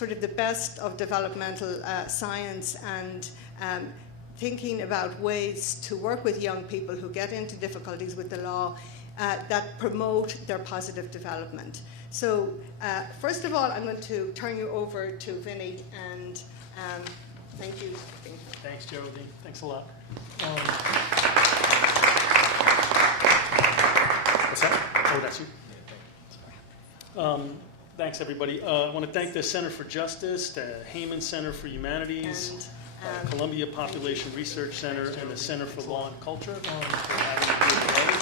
sort of the best of developmental science and thinking about ways to work with young people who get into difficulties with the law that promote their positive development. So first of all, I'm going to turn you over to Vinny, and thank you for being here. Thanks, Geraldine. Thanks a lot. What's that? Oh, that's you. Thanks, everybody. I want to thank the Center for Justice, the Heyman Center for Humanities, Columbia Population Research Center, and the Center for Law and Culture for having me here today.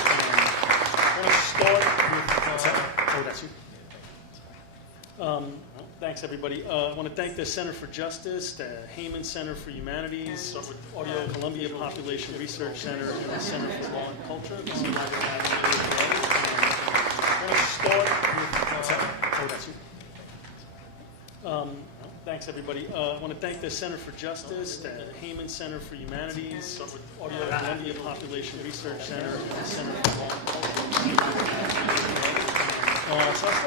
I want to start with... What's that? Oh, that's you. Thanks, everybody. I want to thank the Center for Justice, the Heyman Center for Humanities, Columbia Population Research Center, and the Center for Law and Culture for having me here today. I want to start with... What's that? Oh, that's you. Thanks, everybody. I want to thank the Center for Justice, the Heyman Center for Humanities, Columbia Population Research Center, and the Center for Law and Culture. So I'll start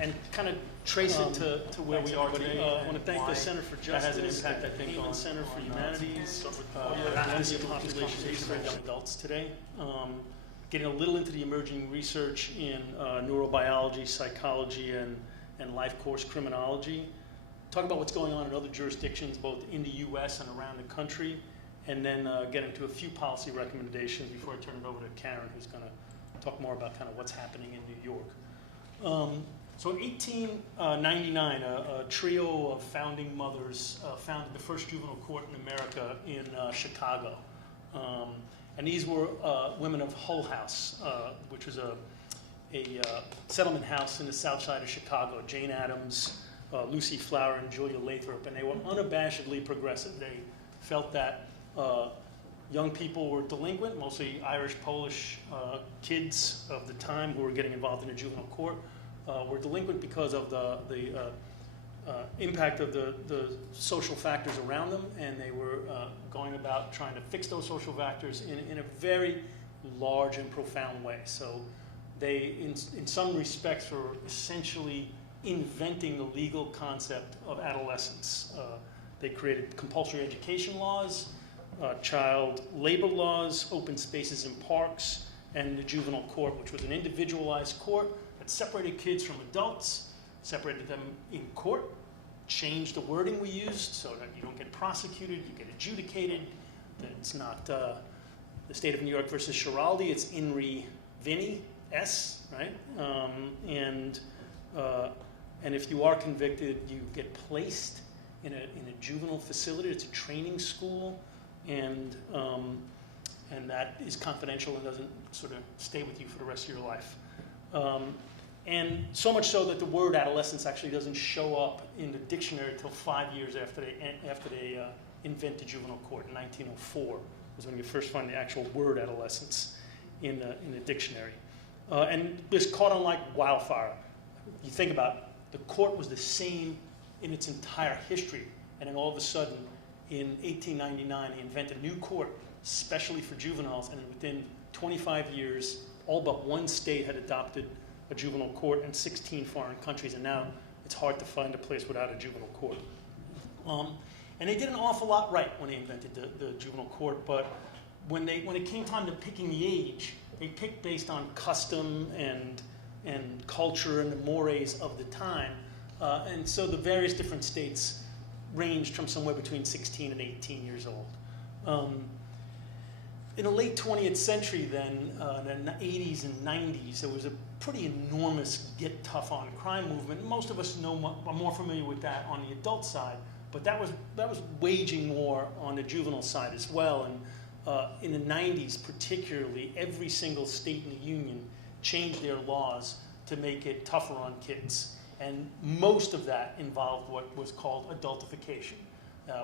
and kind of trace it to where we are today. I want to thank the Center for Justice, the Heyman Center for Humanities, Columbia Population Research on adults today. Getting a little into the emerging research in neurobiology, psychology, and life course criminology. Talk about what's going on in other jurisdictions, both in the US and around the country, and then get into a few policy recommendations before I turn it over to Karen, who's going to talk more about kind of what's happening in New York. So in 1899, a trio of founding mothers founded the first juvenile court in America in Chicago. And these were women of Hull House, which was a settlement house in the south side of Chicago. Jane Addams, Lucy Flower, and Julia Lathrop, and they were unabashedly progressive. They felt that young people were delinquent, mostly Irish, Polish kids of the time who were getting involved in the juvenile court, were delinquent because of the impact of the social factors around them, and they were going about trying to fix those social factors in a very large and profound way. So they, in some respects, were essentially inventing the legal concept of adolescence. They created compulsory education laws, child labor laws, open spaces in parks, and the juvenile court, which was an individualized court that separated kids from adults, separated them in court, changed the wording we used so that you don't get prosecuted, you get adjudicated. It's not the state of New York versus Schiraldi, it's In Re Vini, S, right? And if you are convicted, you get placed in a juvenile facility. It's a training school, and that is confidential and doesn't sort of stay with you for the rest of your life. And so much so that the word adolescence actually doesn't show up in the dictionary until 5 years after they invented juvenile court in 1904 was when you first find the actual word adolescence in the dictionary. And this caught on like wildfire. You think about it, the court was the same in its entire history, and then all of a sudden in 1899 they invented a new court specially for juveniles, and within 25 years all but one state had adopted a juvenile court and 16 foreign countries, and now it's hard to find a place without a juvenile court. And they did an awful lot right when they invented the juvenile court, but when it came time to picking the age, they picked based on custom and culture and the mores of the time, and so the various different states ranged from somewhere between 16 and 18 years old. In the late 20th century then, in the 80s and 90s, there was a pretty enormous get tough on crime movement. Most of us are more familiar with that on the adult side, but that was waging war on the juvenile side as well. And in the 90s particularly, every single state in the union changed their laws to make it tougher on kids. And most of that involved what was called adultification,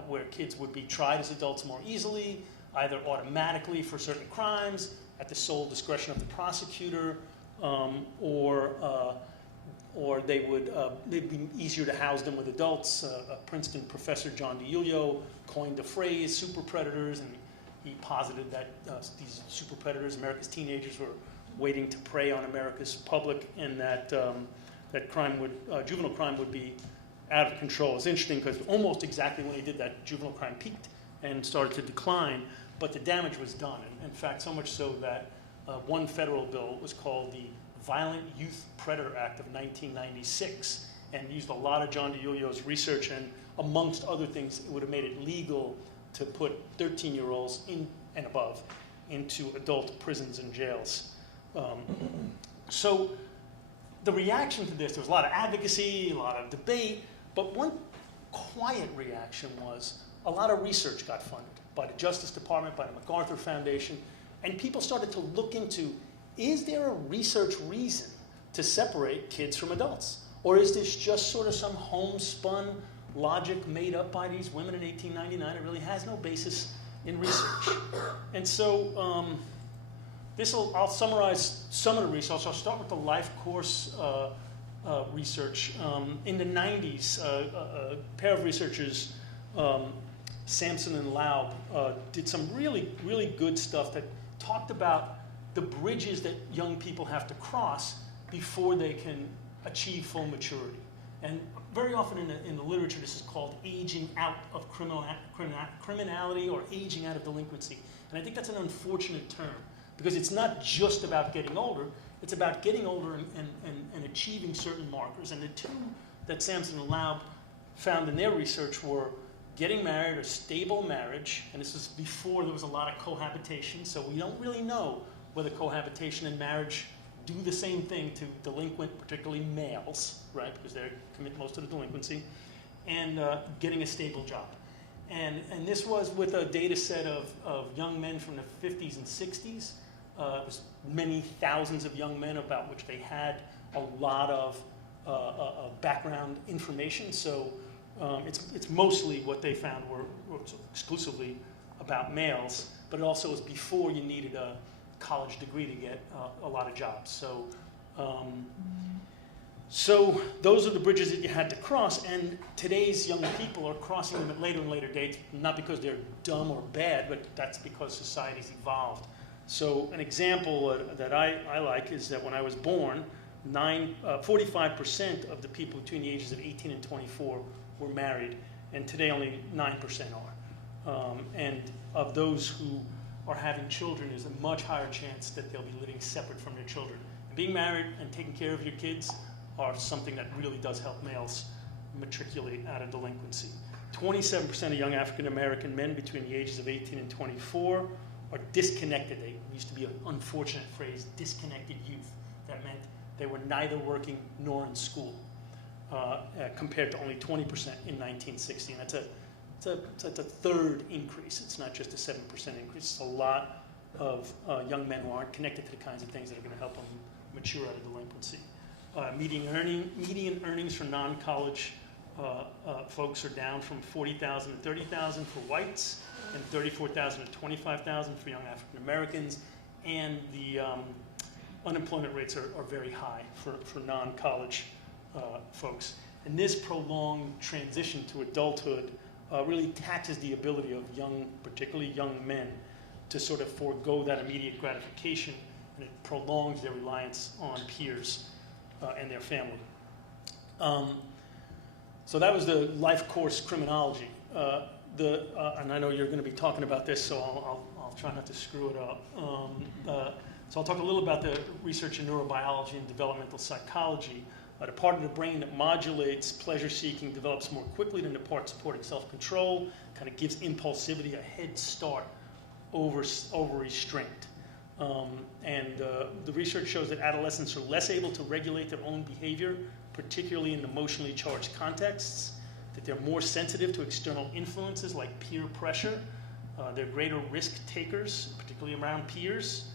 where kids would be tried as adults more easily, either automatically for certain crimes, at the sole discretion of the prosecutor, or they'd be easier to house them with adults. A Princeton professor, John DiIulio, coined the phrase super predators, and he posited that these super predators, America's teenagers, were waiting to prey on America's public, and that that juvenile crime would be out of control. It's interesting because almost exactly when he did that, juvenile crime peaked and started to decline, but the damage was done. And in fact, so much so that one federal bill was called the Violent Youth Predator Act of 1996, and used a lot of John DiIulio's research, and amongst other things, it would have made it legal to put 13-year-olds in and above into adult prisons and jails. So the reaction to this, there was a lot of advocacy, a lot of debate, but one quiet reaction was a lot of research got funded by the Justice Department, by the MacArthur Foundation, and people started to look into, is there a research reason to separate kids from adults? Or is this just sort of some homespun logic made up by these women in 1899? It really has no basis in research. And so I'll summarize some of the research. I'll start with the life course research. In the 90s, a pair of researchers, Sampson and Laub, did some really, really good stuff that talked about the bridges that young people have to cross before they can achieve full maturity. And very often in the literature, this is called aging out of criminality or aging out of delinquency. And I think that's an unfortunate term, because it's not just about getting older, it's about getting older and achieving certain markers. And the two that Sampson and Laub found in their research were getting married, or stable marriage, and this was before there was a lot of cohabitation, so we don't really know whether cohabitation and marriage do the same thing to delinquent, particularly males, right, because they commit most of the delinquency, and getting a stable job. And this was with a data set of young men from the 50s and 60s. It was many thousands of young men about which they had a lot of background information. So it's mostly what they found were exclusively about males, but it also was before you needed a college degree to get a lot of jobs. So those are the bridges that you had to cross, and today's young people are crossing them at later and later dates, not because they're dumb or bad, but that's because society's evolved. So an example that I like is that when I was born, 45% of the people between the ages of 18 and 24 were married, and today only 9% are. And of those who are having children, there's a much higher chance that they'll be living separate from their children. And being married and taking care of your kids are something that really does help males matriculate out of delinquency. 27% of young African American men between the ages of 18 and 24 are disconnected. They used to be an unfortunate phrase, disconnected youth. That meant they were neither working nor in school, compared to only 20% in 1960. And that's a third increase. It's not just a 7% increase. It's a lot of young men who aren't connected to the kinds of things that are going to help them mature out of delinquency. Median earnings for non-college folks are down from $40,000 to $30,000 for whites, and $34,000 to $25,000 for young African Americans, and the unemployment rates are very high for non-college folks. And this prolonged transition to adulthood really taxes the ability of particularly young men, to sort of forego that immediate gratification, and it prolongs their reliance on peers and their family. So that was the life course criminology. And I know you're going to be talking about this, so I'll try not to screw it up. So I'll talk a little about the research in neurobiology and developmental psychology. The part of the brain that modulates pleasure-seeking develops more quickly than the part supporting self-control, kind of gives impulsivity a head start over restraint. The research shows that adolescents are less able to regulate their own behavior, particularly in emotionally charged contexts, that they're more sensitive to external influences like peer pressure. They're greater risk takers, particularly around peers.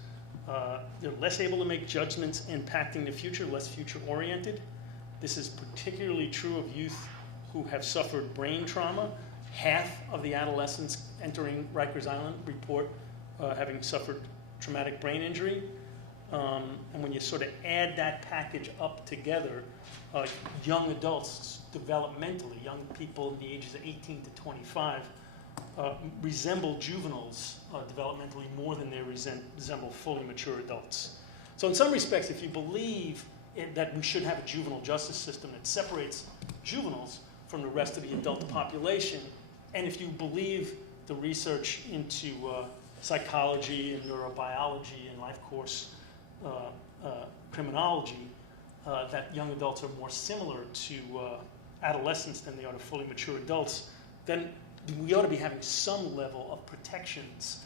They're less able to make judgments impacting the future, less future-oriented. This is particularly true of youth who have suffered brain trauma. Half of the adolescents entering Rikers Island report having suffered traumatic brain injury. And when you sort of add that package up together, young adults developmentally, young people in the ages of 18 to 25, resemble juveniles developmentally more than they resemble fully mature adults. So in some respects, if you believe that we should have a juvenile justice system that separates juveniles from the rest of the adult population. And if you believe the research into psychology and neurobiology and life course criminology, that young adults are more similar to adolescents than they are to fully mature adults, then we ought to be having some level of protections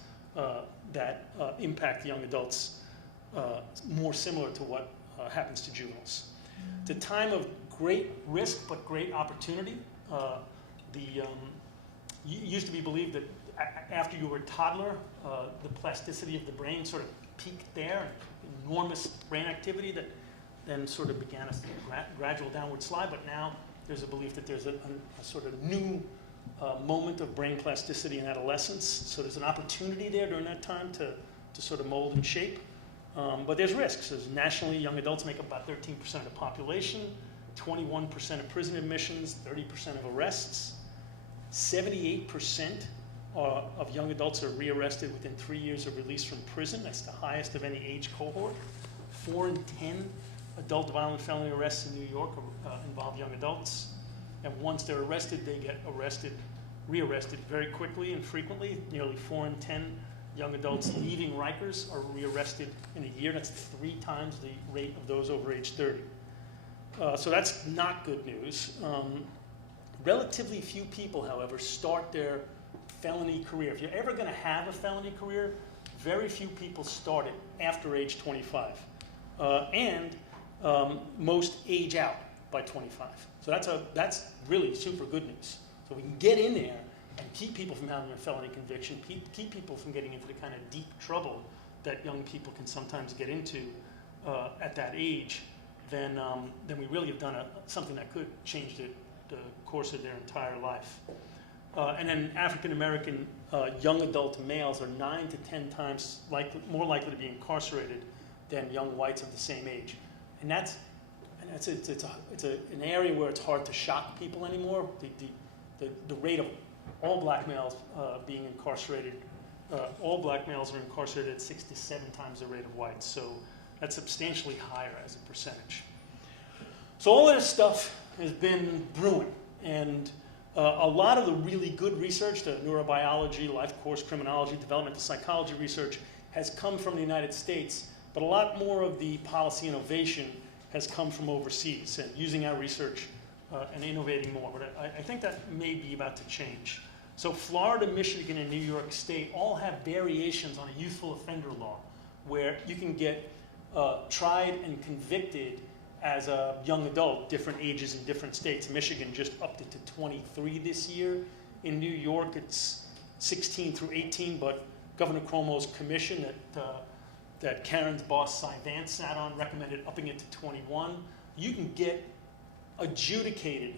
that impact young adults more similar to what happens to juveniles. It's a time of great risk but great opportunity. Used to be believed that after you were a toddler, the plasticity of the brain sort of peaked there, enormous brain activity that then sort of began a gradual downward slide, but now there's a belief that there's a sort of new moment of brain plasticity in adolescence. So there's an opportunity there during that time to sort of mold and shape. But there's risks. There's nationally, young adults make up about 13% of the population, 21% of prison admissions, 30% of arrests. 78% of young adults are rearrested within 3 years of release from prison. That's the highest of any age cohort. 4 in 10 adult violent felony arrests in New York involve young adults. And once they're arrested, they get rearrested very quickly and frequently. Nearly 4 in 10 young adults leaving Rikers are rearrested in a year. That's 3 times the rate of those over age 30. So that's not good news. Relatively few people, however, start their felony career. If you're ever going to have a felony career, very few people start it after age 25. Most age out by 25. So that's really super good news. So we can get in there and keep people from having a felony conviction, keep people from getting into the kind of deep trouble that young people can sometimes get into at that age, then we really have done something that could change the course of their entire life. And then African American young adult males are 9 to 10 times more likely to be incarcerated than young whites of the same age. And it's an area where it's hard to shock people anymore. The rate of all black males being incarcerated, all black males are incarcerated at 6 to 7 times the rate of whites. So that's substantially higher as a percentage. So all this stuff has been brewing. And a lot of the really good research, the neurobiology, life course criminology, developmental psychology research has come from the United States, but a lot more of the policy innovation has come from overseas and using our research and innovating more. But I think that may be about to change. So Florida, Michigan, and New York State all have variations on a youthful offender law where you can get tried and convicted as a young adult, different ages in different states. Michigan just upped it to 23 this year. In New York, it's 16 through 18, but Governor Cuomo's commission that Karen's boss, Cy Vance, sat on recommended upping it to 21. You can get adjudicated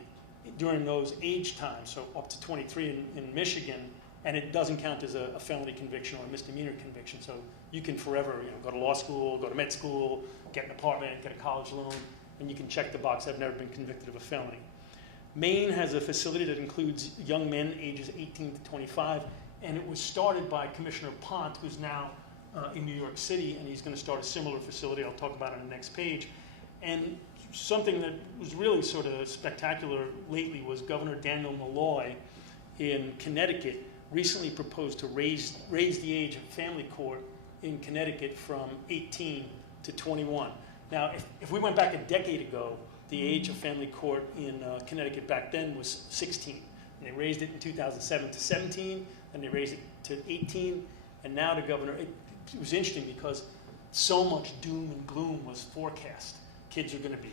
during those age times, so up to 23 in Michigan, and it doesn't count as a felony conviction or a misdemeanor conviction. So you can forever go to law school, go to med school, get an apartment, get a college loan, and you can check the box, I've never been convicted of a felony. Maine has a facility that includes young men ages 18 to 25, and it was started by Commissioner Pont, who's now in New York City, and he's going to start a similar facility. I'll talk about it on the next page. And something that was really sort of spectacular lately was Governor Daniel Malloy in Connecticut recently proposed to raise the age of family court in Connecticut from 18 to 21. Now, if we went back a decade ago, the age of family court in Connecticut back then was 16. And they raised it in 2007 to 17, and they raised it to 18, and now the governor, it was interesting because so much doom and gloom was forecast. Kids are going to be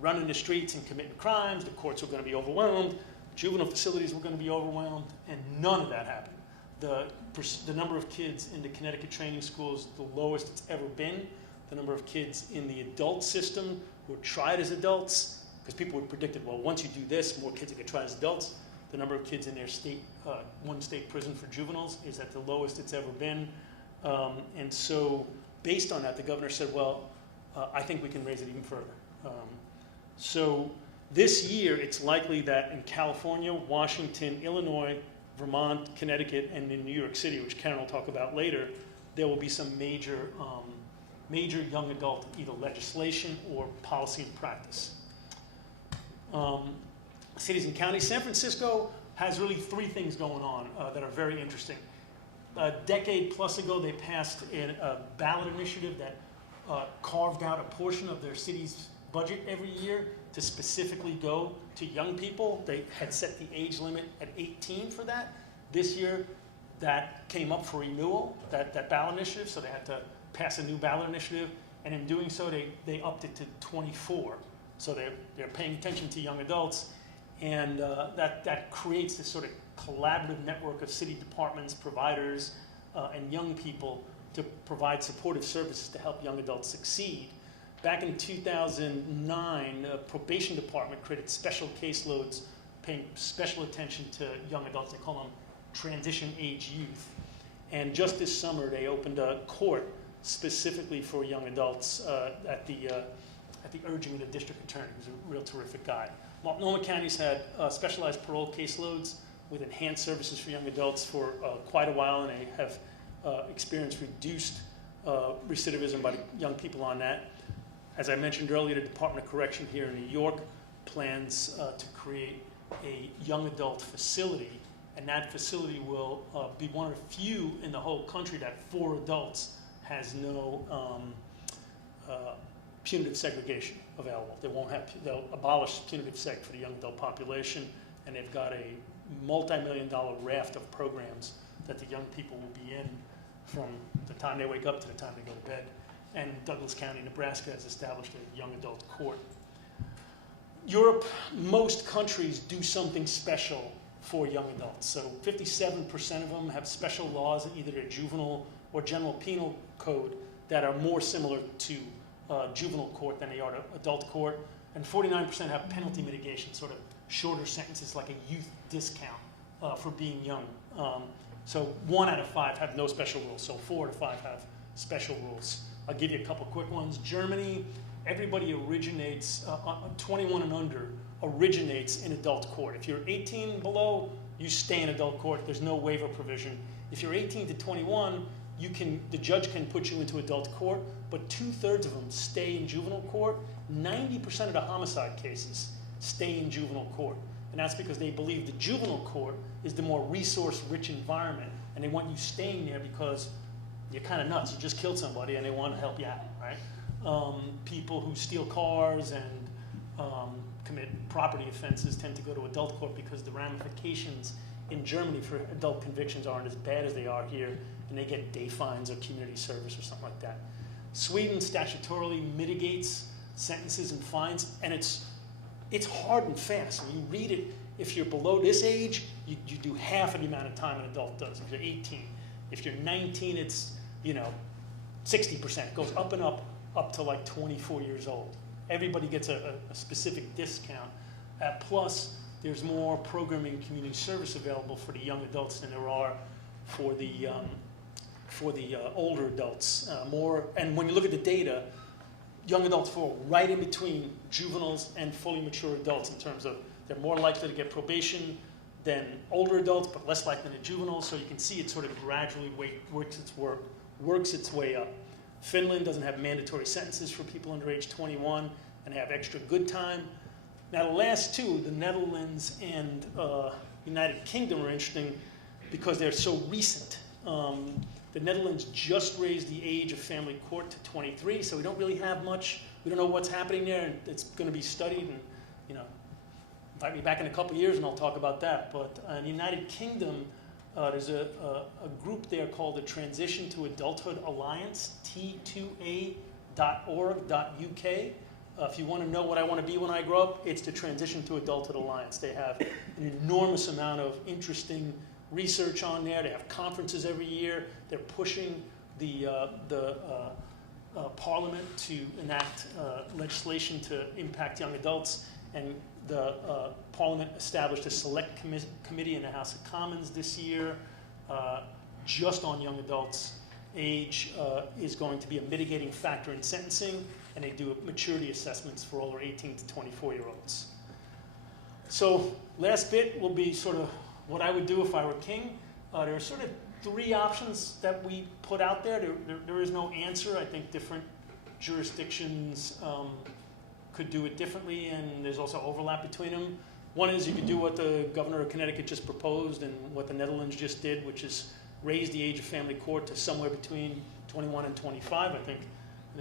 running the streets and committing crimes, the courts are going to be overwhelmed, juvenile facilities were going to be overwhelmed, and none of that happened. The number of kids in the Connecticut training schools is the lowest it's ever been. The number of kids in the adult system who are tried as adults, because people had predicted, well, once you do this, more kids will get tried as adults. The number of kids in their state, one state prison for juveniles is at the lowest it's ever been. And so based on that, the governor said, well, I think we can raise it even further. So this year, it's likely that in California, Washington, Illinois, Vermont, Connecticut, and in New York City, which Karen will talk about later, there will be some major major young adult either legislation or policy and practice. Cities and counties. San Francisco has really three things going on that are very interesting. A decade plus ago, they passed a ballot initiative that carved out a portion of their city's budget every year to specifically go to young people. They had set the age limit at 18 for that. This year, that came up for renewal, that ballot initiative, so they had to pass a new ballot initiative, and in doing so, they upped it to 24. So they're paying attention to young adults, and that creates this sort of collaborative network of city departments, providers, and young people to provide supportive services to help young adults succeed. Back in 2009, the probation department created special caseloads paying special attention to young adults. They call them transition age youth. And just this summer, they opened a court specifically for young adults at the urging of the district attorney, who's a real terrific guy. Multnomah County's had specialized parole caseloads with enhanced services for young adults for quite a while, and they have experienced reduced recidivism by the young people on that. As I mentioned earlier, the Department of Correction here in New York plans to create a young adult facility, and that facility will be one of the few in the whole country that for adults has no punitive segregation available. They'll abolish punitive seg for the young adult population, and they've got a multi-million-dollar raft of programs that the young people will be in from the time they wake up to the time they go to bed. And Douglas County, Nebraska has established a young adult court. Europe, most countries do something special for young adults. So 57% of them have special laws in either their juvenile or general penal code that are more similar to juvenile court than they are to adult court. And 49% have penalty mitigation, sort of shorter sentences like a youth discount for being young. So 1 out of 5 have no special rules, so 4 out of 5 have special rules. I'll give you a couple quick ones. Germany, everybody originates, 21 and under originates in adult court. If you're 18 and below, you stay in adult court. There's no waiver provision. If you're 18 to 21, the judge can put you into adult court, but 2/3 of them stay in juvenile court. 90% of the homicide cases stay in juvenile court. And that's because they believe the juvenile court is the more resource-rich environment, and they want you staying there because you're kind of nuts. You just killed somebody, and they want to help you out, right? People who steal cars and commit property offenses tend to go to adult court because the ramifications in Germany for adult convictions aren't as bad as they are here, and they get day fines or community service or something like that. Sweden statutorily mitigates sentences and fines, and it's hard and fast. When you read it, if you're below this age, you do half of the amount of time an adult does. If you're 18, if you're 19, it's 60%. It goes up and up to like 24 years old. Everybody gets a specific discount. Plus, there's more programming and community service available for the young adults than there are for the older adults. And when you look at the data, young adults fall right in between juveniles and fully mature adults in terms of they're more likely to get probation than older adults, but less likely than juveniles. So you can see it sort of gradually works its way up. Finland doesn't have mandatory sentences for people under age 21, and they have extra good time. Now the last two, the Netherlands and United Kingdom, are interesting because they're so recent. The Netherlands just raised the age of family court to 23, so we don't really have much. We don't know what's happening there, and it's going to be studied. And invite me back in a couple of years, and I'll talk about that. But in the United Kingdom, there's a group there called the Transition to Adulthood Alliance, t2a.org.uk. If you want to know what I want to be when I grow up, it's the Transition to Adulthood Alliance. They have an enormous amount of interesting research on there. They have conferences every year. They're pushing the Parliament to enact legislation to impact young adults. And the Parliament established a select committee in the House of Commons this year just on young adults. Age is going to be a mitigating factor in sentencing, and they do maturity assessments for older 18 to 24-year-olds. So last bit will be sort of what I would do if I were king. There are sort of 3 options that we put out there. There is no answer. I think different jurisdictions could do it differently, and there's also overlap between them. One is you could do what the governor of Connecticut just proposed and what the Netherlands just did, which is raise the age of family court to somewhere between 21 and 25. I think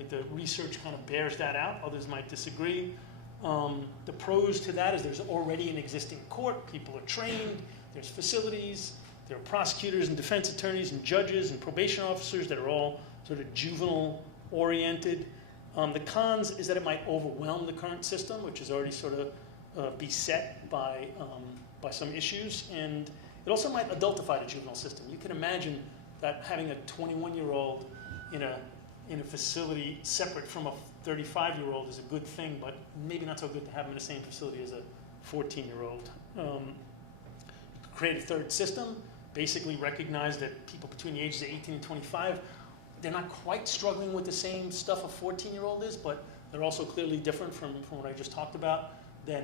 the research kind of bears that out. Others might disagree. The pros to that is there's already an existing court. People are trained. There's facilities. There are prosecutors and defense attorneys and judges and probation officers that are all sort of juvenile oriented. The cons is that it might overwhelm the current system, which is already sort of beset by some issues, and it also might adultify the juvenile system. You can imagine that having a 21-year-old in a facility separate from a 35-year-old is a good thing, but maybe not so good to have them in the same facility as a 14-year-old. Create a third system, basically recognize that people between the ages of 18 and 25, they're not quite struggling with the same stuff a 14-year-old is, but they're also clearly different from what I just talked about than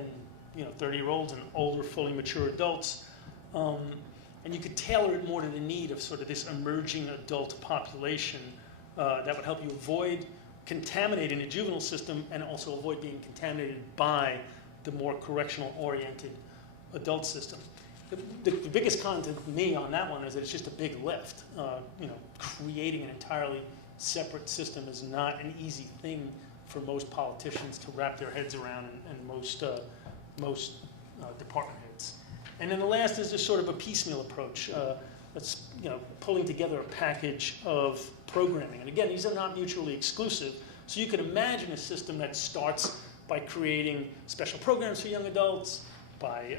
30-year-olds and older, fully mature adults. And you could tailor it more to the need of sort of this emerging adult population that would help you avoid contaminating the juvenile system and also avoid being contaminated by the more correctional-oriented adult system. The biggest con to me on that one is that it's just a big lift. Creating an entirely separate system is not an easy thing for most politicians to wrap their heads around, and most department heads. And then the last is just sort of a piecemeal approach. That's pulling together a package of programming. And again, these are not mutually exclusive. So you could imagine a system that starts by creating special programs for young adults, by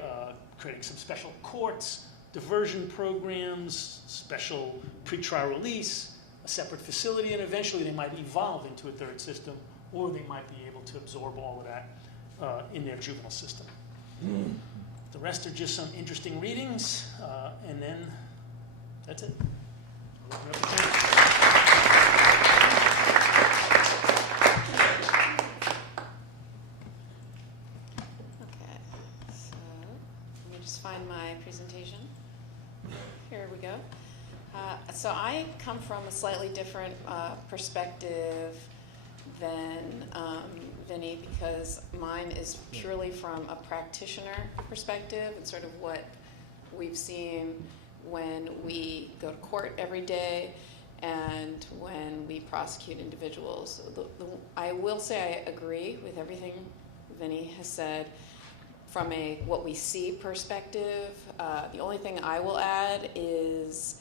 creating some special courts, diversion programs, special pretrial release, a separate facility, and eventually they might evolve into a third system, or they might be able to absorb all of that in their juvenile system. The rest are just some interesting readings, and then that's it. I'll open it up to Tim. Find my presentation. Here we go. So I come from a slightly different perspective than Vinny, because mine is purely from a practitioner perspective and sort of what we've seen when we go to court every day and when we prosecute individuals. I will say I agree with everything Vinny has said. From a what we see perspective, the only thing I will add is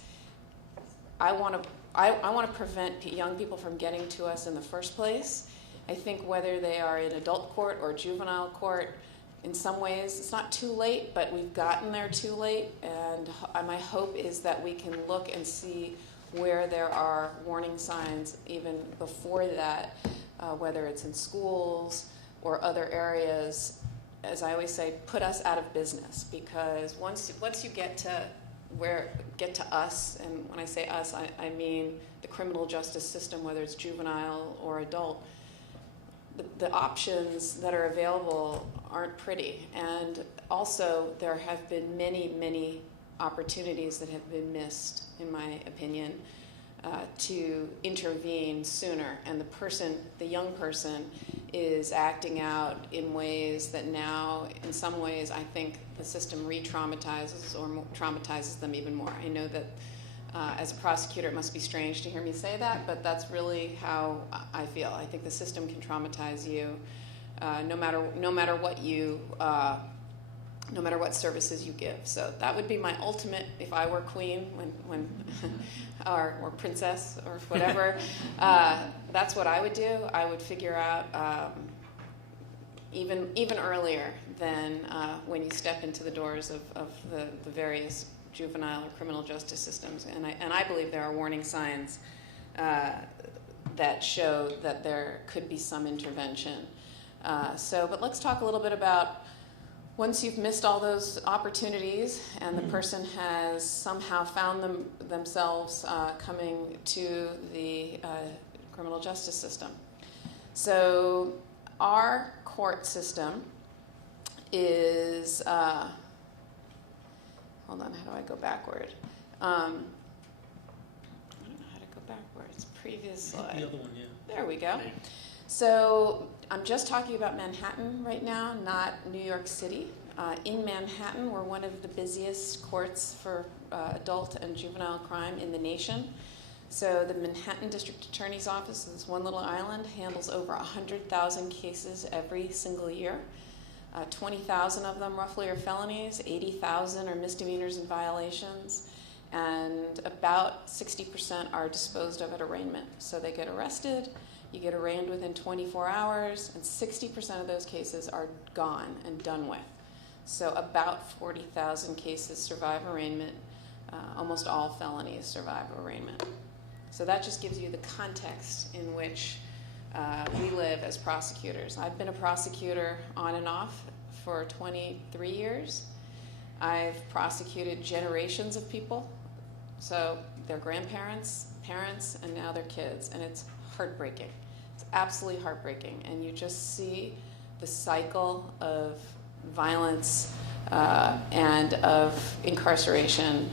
I want to prevent young people from getting to us in the first place. I think whether they are in adult court or juvenile court, in some ways it's not too late, but we've gotten there too late. And my hope is that we can look and see where there are warning signs even before that, whether it's in schools or other areas. As I always say, put us out of business, because once you get to us, and when I say us, I mean the criminal justice system, whether it's juvenile or adult, the options that are available aren't pretty. And also, there have been many, many opportunities that have been missed, in my opinion, to intervene sooner. And the young person is acting out in ways that now, in some ways, I think the system re-traumatizes or traumatizes them even more. I know that as a prosecutor, it must be strange to hear me say that, but that's really how I feel. I think the system can traumatize you no matter what you no matter what services you give. So that would be my ultimate, if I were queen, when or princess or whatever, that's what I would do. I would figure out even earlier than when you step into the doors of the various juvenile or criminal justice systems. And I believe there are warning signs that show that there could be some intervention. But let's talk a little bit about, once you've missed all those opportunities and the person has somehow found themselves coming to the criminal justice system. So our court system is, hold on, how do I go backward? I don't know how to go backward. It's previous slide. The other one, yeah. There we go. So I'm just talking about Manhattan right now, not New York City. In Manhattan, we're one of the busiest courts for adult and juvenile crime in the nation. So the Manhattan District Attorney's Office, this one little island, handles over 100,000 cases every single year. 20,000 of them roughly are felonies, 80,000 are misdemeanors and violations, and about 60% are disposed of at arraignment. So they get arrested, you get arraigned within 24 hours, and 60% of those cases are gone and done with. So about 40,000 cases survive arraignment. Almost all felonies survive arraignment. So that just gives you the context in which we live as prosecutors. I've been a prosecutor on and off for 23 years. I've prosecuted generations of people, so their grandparents, parents, and now their kids, and it's heartbreaking. It's absolutely heartbreaking, and you just see the cycle of violence and of incarceration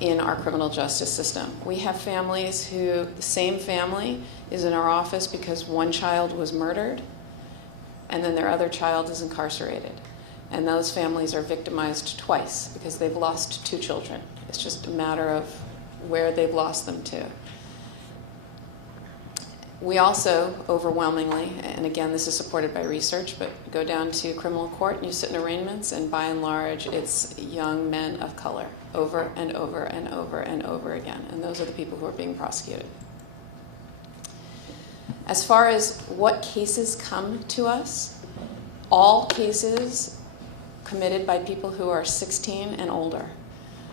in our criminal justice system. We have families who, the same family is in our office because one child was murdered and then their other child is incarcerated. And those families are victimized twice because they've lost two children. It's just a matter of where they've lost them to. We also, overwhelmingly, and again, this is supported by research, but go down to criminal court and you sit in arraignments, and by and large, it's young men of color over and over and over and over again. And those are the people who are being prosecuted. As far as what cases come to us, all cases committed by people who are 16 and older.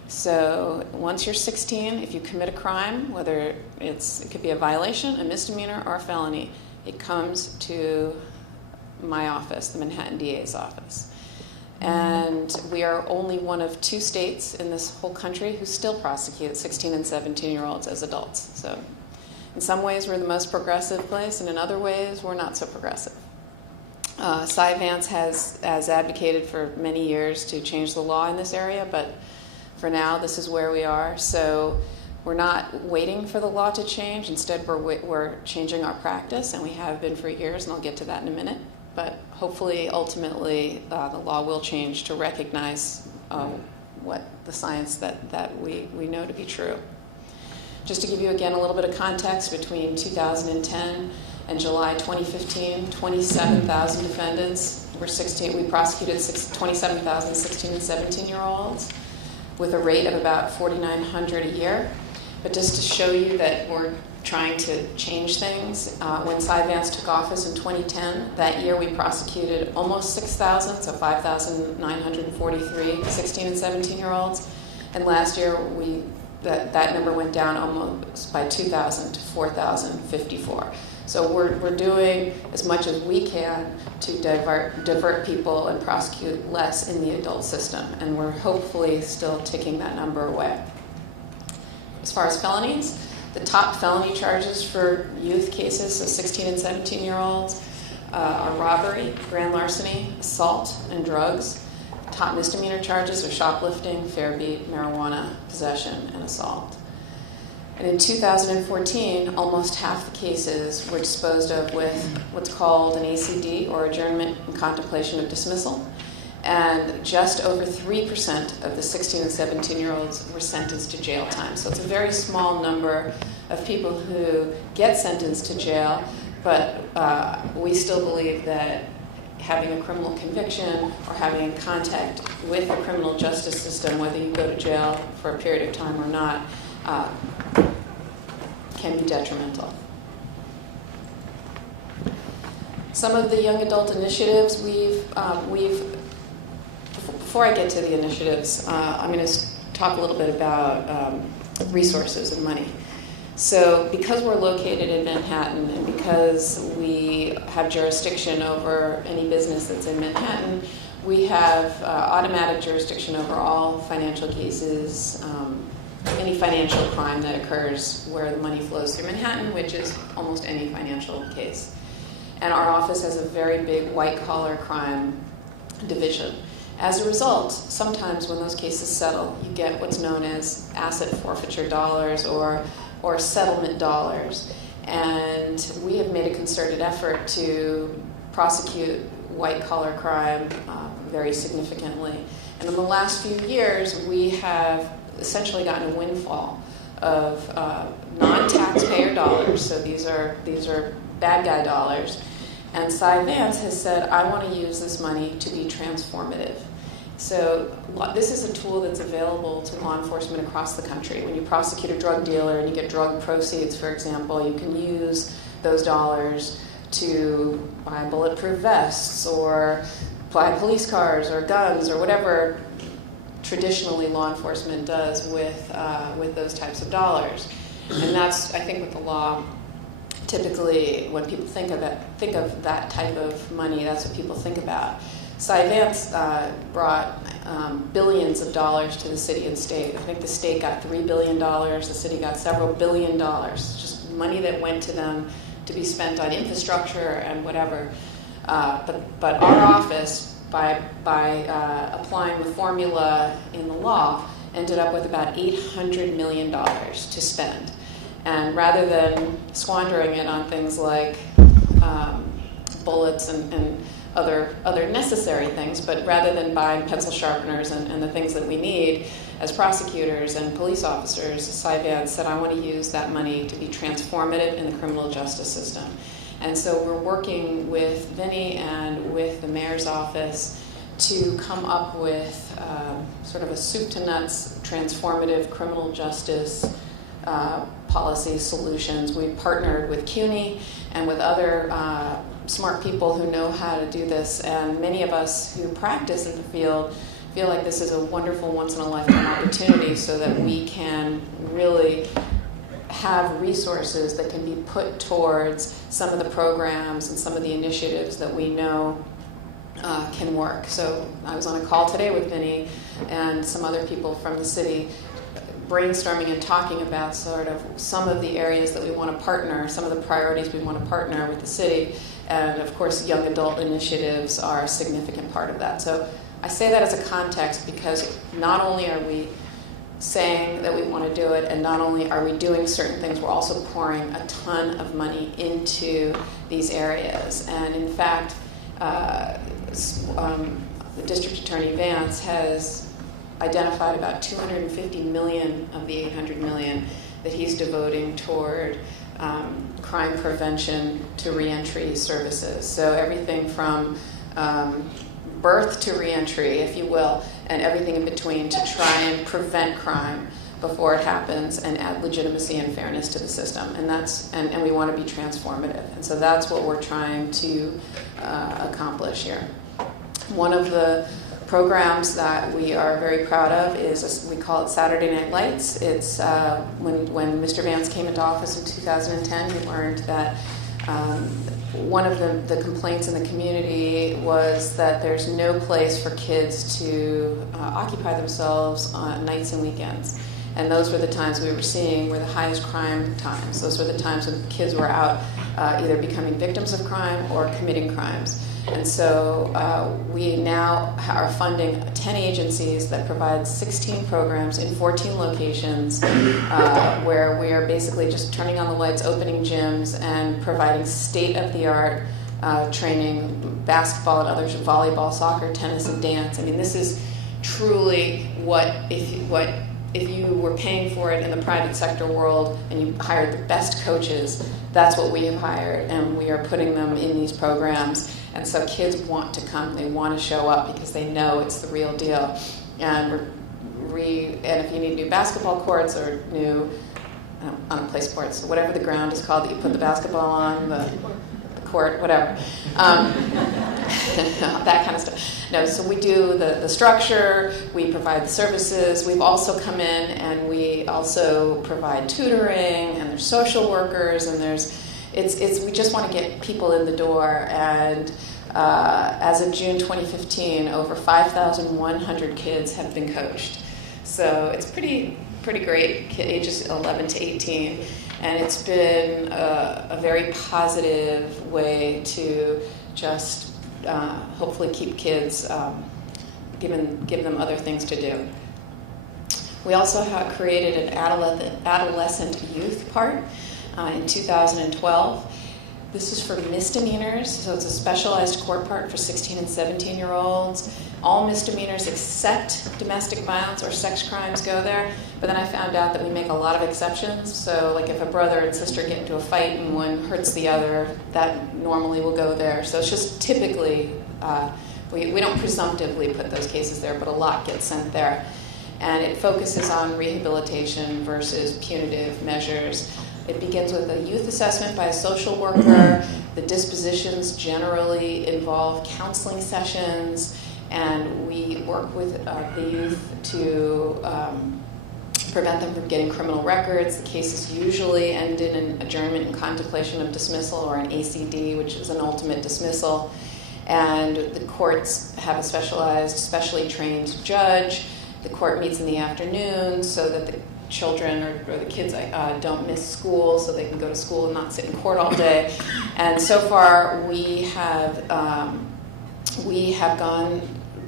So once you're 16, if you commit a crime, whether it could be a violation, a misdemeanor, or a felony, it comes to my office, the Manhattan DA's office. And we are only one of 2 states in this whole country who still prosecute 16 and 17-year-olds as adults. So in some ways, we're the most progressive place, and in other ways, we're not so progressive. Cy Vance has advocated for many years to change the law in this area, but for now, this is where we are. So we're not waiting for the law to change. Instead, we're changing our practice, and we have been for years, and I'll get to that in a minute. But hopefully, ultimately, the law will change to recognize what the science that we know to be true. Just to give you, again, a little bit of context, between 2010 and July 2015, 27,000 defendants were 16. We prosecuted 27,000 16 and 17-year-olds with a rate of about 4,900 a year. But just to show you that we're trying to change things, when Cy Vance took office in 2010, that year we prosecuted almost 6,000, so 5,943 16 and 17-year-olds. And last year, that number went down almost by 2,000 to 4,054. So we're doing as much as we can to divert people and prosecute less in the adult system, and we're hopefully still taking that number away. As far as felonies, the top felony charges for youth cases, so 16 and 17-year-olds, are robbery, grand larceny, assault, and drugs. Top misdemeanor charges are shoplifting, fare beat, marijuana, possession, and assault. And in 2014, almost half the cases were disposed of with what's called an ACD, or adjournment in contemplation of dismissal. And just over 3% of the 16 and 17-year-olds were sentenced to jail time. So it's a very small number of people who get sentenced to jail, but we still believe that having a criminal conviction or having contact with the criminal justice system, whether you go to jail for a period of time or not, can be detrimental. Some of the young adult initiatives before I get to the initiatives, I'm going to talk a little bit about resources and money. So because we're located in Manhattan and because we have jurisdiction over any business that's in Manhattan, we have automatic jurisdiction over all financial cases, any financial crime that occurs where the money flows through Manhattan, which is almost any financial case. And our office has a very big white-collar crime division. As a result, sometimes when those cases settle, you get what's known as asset forfeiture dollars, or or settlement dollars. And we have made a concerted effort to prosecute white-collar crime very significantly. And in the last few years, we have essentially gotten a windfall of non-taxpayer dollars. So these are bad guy dollars. And Cy Vance has said, I want to use this money to be transformative. So this is a tool that's available to law enforcement across the country. When you prosecute a drug dealer and you get drug proceeds, for example, you can use those dollars to buy bulletproof vests or buy police cars or guns or whatever traditionally law enforcement does with those types of dollars. And that's, I think, what the law typically, when people think of that type of money, that's what people think about. Cy Vance brought billions of dollars to the city and state. I think the state got $3 billion, the city got several $1 billion, just money that went to them to be spent on infrastructure and whatever. But our office, by applying the formula in the law, ended up with about $800 million to spend. And rather than squandering it on things like bullets and other necessary things, but rather than buying pencil sharpeners and the things that we need as prosecutors and police officers, Cy Vance said, I want to use that money to be transformative in the criminal justice system. And so we're working with Vinnie and with the mayor's office to come up with sort of a soup to nuts transformative criminal justice policy solutions. We've partnered with CUNY and with other smart people who know how to do this, and many of us who practice in the field feel like this is a wonderful once-in-a-lifetime opportunity so that we can really have resources that can be put towards some of the programs and some of the initiatives that we know can work. So I was on a call today with Vinnie and some other people from the city brainstorming and talking about sort of some of the areas that we want to partner, some of the priorities we want to partner with the city. And of course, young adult initiatives are a significant part of that. So I say that as a context because not only are we saying that we want to do it, and not only are we doing certain things, we're also pouring a ton of money into these areas. And in fact, the District Attorney Vance has identified about $250 million of the $800 million that he's devoting toward crime prevention to reentry services. So everything from birth to reentry, if you will, and everything in between to try and prevent crime before it happens and add legitimacy and fairness to the system. And we want to be transformative. And so that's what we're trying to accomplish here. One of the programs that we are very proud of is, we call it Saturday Night Lights. It's when Mr. Vance came into office in 2010, he learned that one of the complaints in the community was that there's no place for kids to occupy themselves on nights and weekends. And those were the times we were seeing were the highest crime times. Those were the times when kids were out either becoming victims of crime or committing crimes. And so we now are funding 10 agencies that provide 16 programs in 14 locations where we are basically just turning on the lights, opening gyms, and providing state-of-the-art training, basketball and others, volleyball, soccer, tennis, and dance. I mean, this is truly what if you were paying for it in the private sector world and you hired the best coaches, that's what we have hired, and we are putting them in these programs. And so kids want to come, they want to show up because they know it's the real deal. And and if you need new basketball courts or new, I don't play sports, whatever the ground is called that you put the basketball on, the court, whatever. That kind of stuff. No, so we do the structure, we provide the services. We've also come in and we also provide tutoring, and there's social workers, and we just want to get people in the door. And as of June 2015, over 5,100 kids have been coached. So it's pretty great, ages 11 to 18. And it's been a very positive way to just hopefully keep kids, give them other things to do. We also created an adolescent youth part in 2012. This is for misdemeanors, so it's a specialized court part for 16 and 17-year-olds. All misdemeanors except domestic violence or sex crimes go there, but then I found out that we make a lot of exceptions. So like if a brother and sister get into a fight and one hurts the other, that normally will go there. So it's just typically, we don't presumptively put those cases there, but a lot get sent there. And it focuses on rehabilitation versus punitive measures. It begins with a youth assessment by a social worker. The dispositions generally involve counseling sessions, and we work with the youth to prevent them from getting criminal records. The cases usually end in an adjournment and contemplation of dismissal, or an ACD, which is an ultimate dismissal. And the courts have a specially trained judge. The court meets in the afternoon so that the children or the kids don't miss school, so they can go to school and not sit in court all day. And so far we have gone,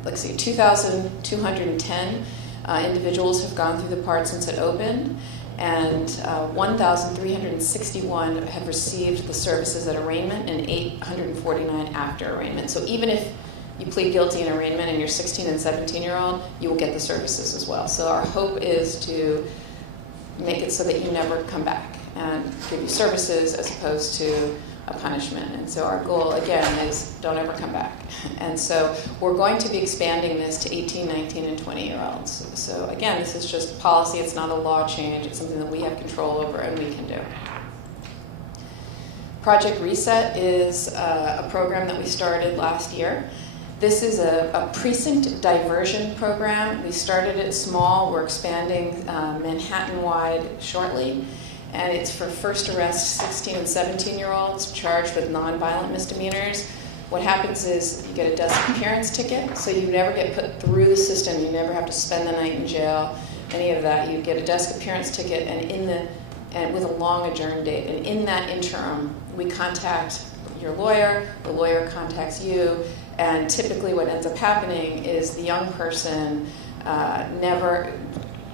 let's see, 2,210 individuals have gone through the part since it opened, and 1,361 have received the services at arraignment, and 849 after arraignment. So even if you plead guilty in arraignment and you're 16 and 17-year-old, you will get the services as well. So our hope is to make it so that you never come back and give you services as opposed to a punishment. And so our goal, again, is don't ever come back. And so we're going to be expanding this to 18, 19, and 20-year-olds. So again, this is just policy. It's not a law change. It's something that we have control over and we can do. Project Reset is a program that we started last year. This is a precinct diversion program. We started it small. We're expanding Manhattan-wide shortly. And it's for first arrest 16 and 17-year-olds charged with nonviolent misdemeanors. What happens is you get a desk appearance ticket, so you never get put through the system. You never have to spend the night in jail, any of that. You get a desk appearance ticket and with a long adjourn date. And in that interim, we contact your lawyer, the lawyer contacts you, and typically what ends up happening is the young person never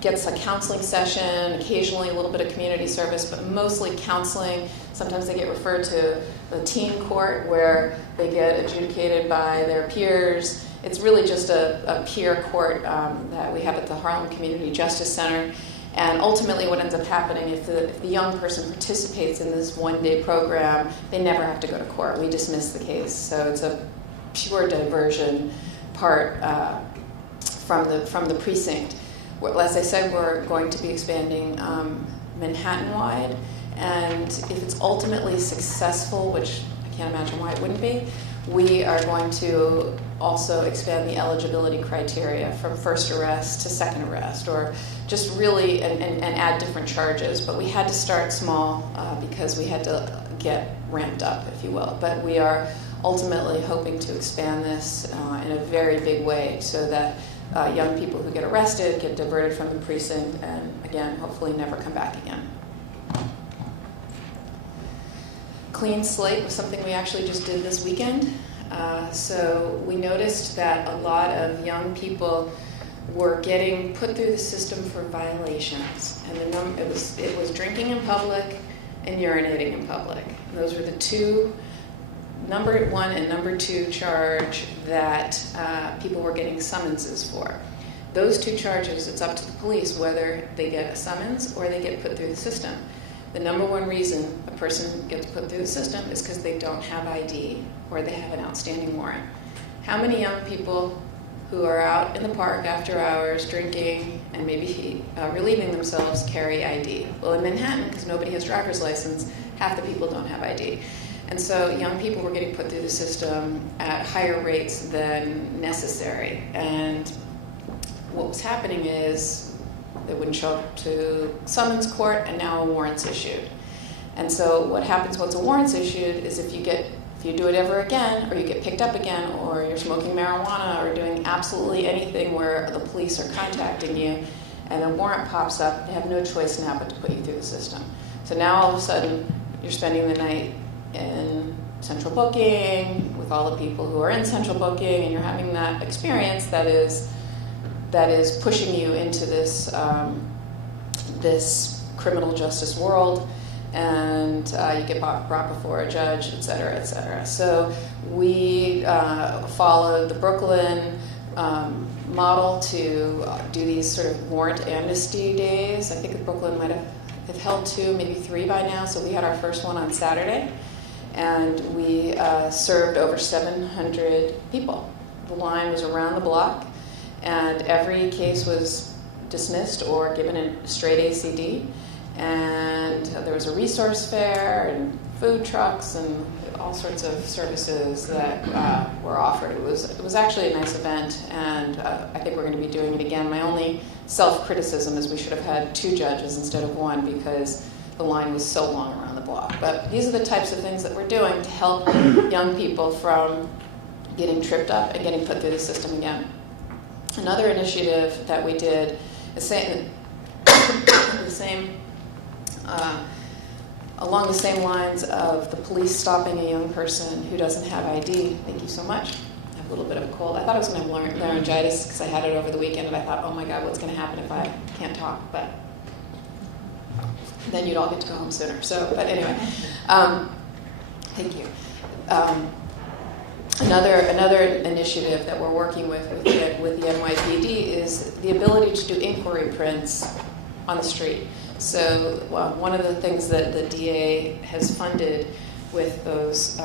gets a counseling session, occasionally a little bit of community service, but mostly counseling. Sometimes they get referred to the teen court where they get adjudicated by their peers. It's really just a peer court that we have at the Harlem Community Justice Center. And ultimately what ends up happening, if the young person participates in this one-day program, they never have to go to court. We dismiss the case. So it's a pure diversion part from the precinct. As I said, we're going to be expanding Manhattan-wide, and if it's ultimately successful, which I can't imagine why it wouldn't be, we are going to also expand the eligibility criteria from first arrest to second arrest, or just really, and add different charges. But we had to start small because we had to get ramped up, if you will. But we are ultimately hoping to expand this in a very big way so that young people who get arrested get diverted from the precinct and, again, hopefully never come back again. Clean slate was something we actually just did this weekend. So we noticed that a lot of young people were getting put through the system for violations. And it was drinking in public and urinating in public. And those were the two, number one and number two charge that people were getting summonses for. Those two charges, it's up to the police whether they get a summons or they get put through the system. The number one reason a person gets put through the system is because they don't have ID or they have an outstanding warrant. How many young people who are out in the park after hours drinking and maybe relieving themselves carry ID? Well, in Manhattan, because nobody has driver's license, half the people don't have ID. And so young people were getting put through the system at higher rates than necessary. And what was happening is they wouldn't show up to summons court, and now a warrant's issued. And so what happens once a warrant's issued is if you do it ever again, or you get picked up again, or you're smoking marijuana, or doing absolutely anything where the police are contacting you, and a warrant pops up, they have no choice now but to put you through the system. So now all of a sudden, you're spending the night in central booking with all the people who are in central booking, and you're having that experience that is that is pushing you into this this criminal justice world, and you get brought before a judge, et cetera, et cetera. So we followed the Brooklyn model to do these sort of warrant amnesty days. I think Brooklyn might have held 2, maybe 3 by now, so we had our first one on Saturday, and we served over 700 people. The line was around the block, and every case was dismissed or given a straight ACD, and there was a resource fair and food trucks and all sorts of services that were offered. It was actually a nice event, and I think we're going to be doing it again. My only self-criticism is we should have had 2 judges instead of 1 because the line was so long around the block. But these are the types of things that we're doing to help young people from getting tripped up and getting put through the system again. Another initiative that we did, along the same lines of the police stopping a young person who doesn't have ID. Thank you so much. I have a little bit of a cold. I thought I was going to have laryngitis because I had it over the weekend, and I thought, oh my God, what's going to happen if I can't talk? But then you'd all get to go home sooner. So, but anyway, thank you. Another initiative that we're working with the NYPD is the ability to do inquiry prints on the street. So one of the things that the DA has funded with those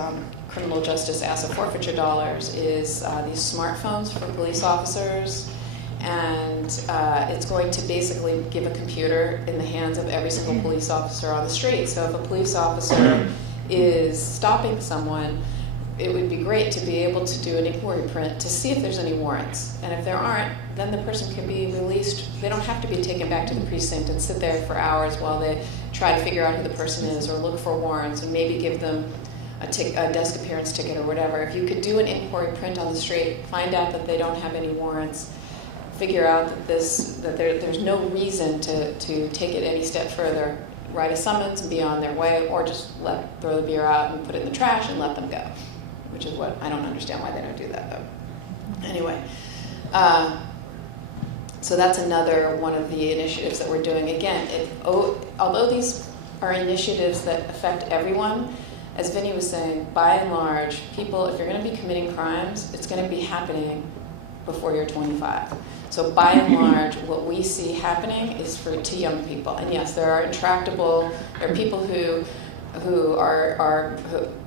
criminal justice asset forfeiture dollars is these smartphones for police officers, and it's going to basically give a computer in the hands of every single police officer on the street. So if a police officer is stopping someone, it would be great to be able to do an inquiry print to see if there's any warrants. And if there aren't, then the person can be released. They don't have to be taken back to the precinct and sit there for hours while they try to figure out who the person is or look for warrants and maybe give them a desk appearance ticket or whatever. If you could do an inquiry print on the street, find out that they don't have any warrants, figure out that there's no reason to take it any step further, write a summons and be on their way, or just throw the beer out and put it in the trash and let them go. Which is what I don't understand why they don't do that, though. Anyway, so that's another one of the initiatives that we're doing. Again, although these are initiatives that affect everyone, as Vinny was saying, by and large, people, if you're going to be committing crimes, it's going to be happening before you're 25. So by and large, what we see happening is to young people. And yes, there are people who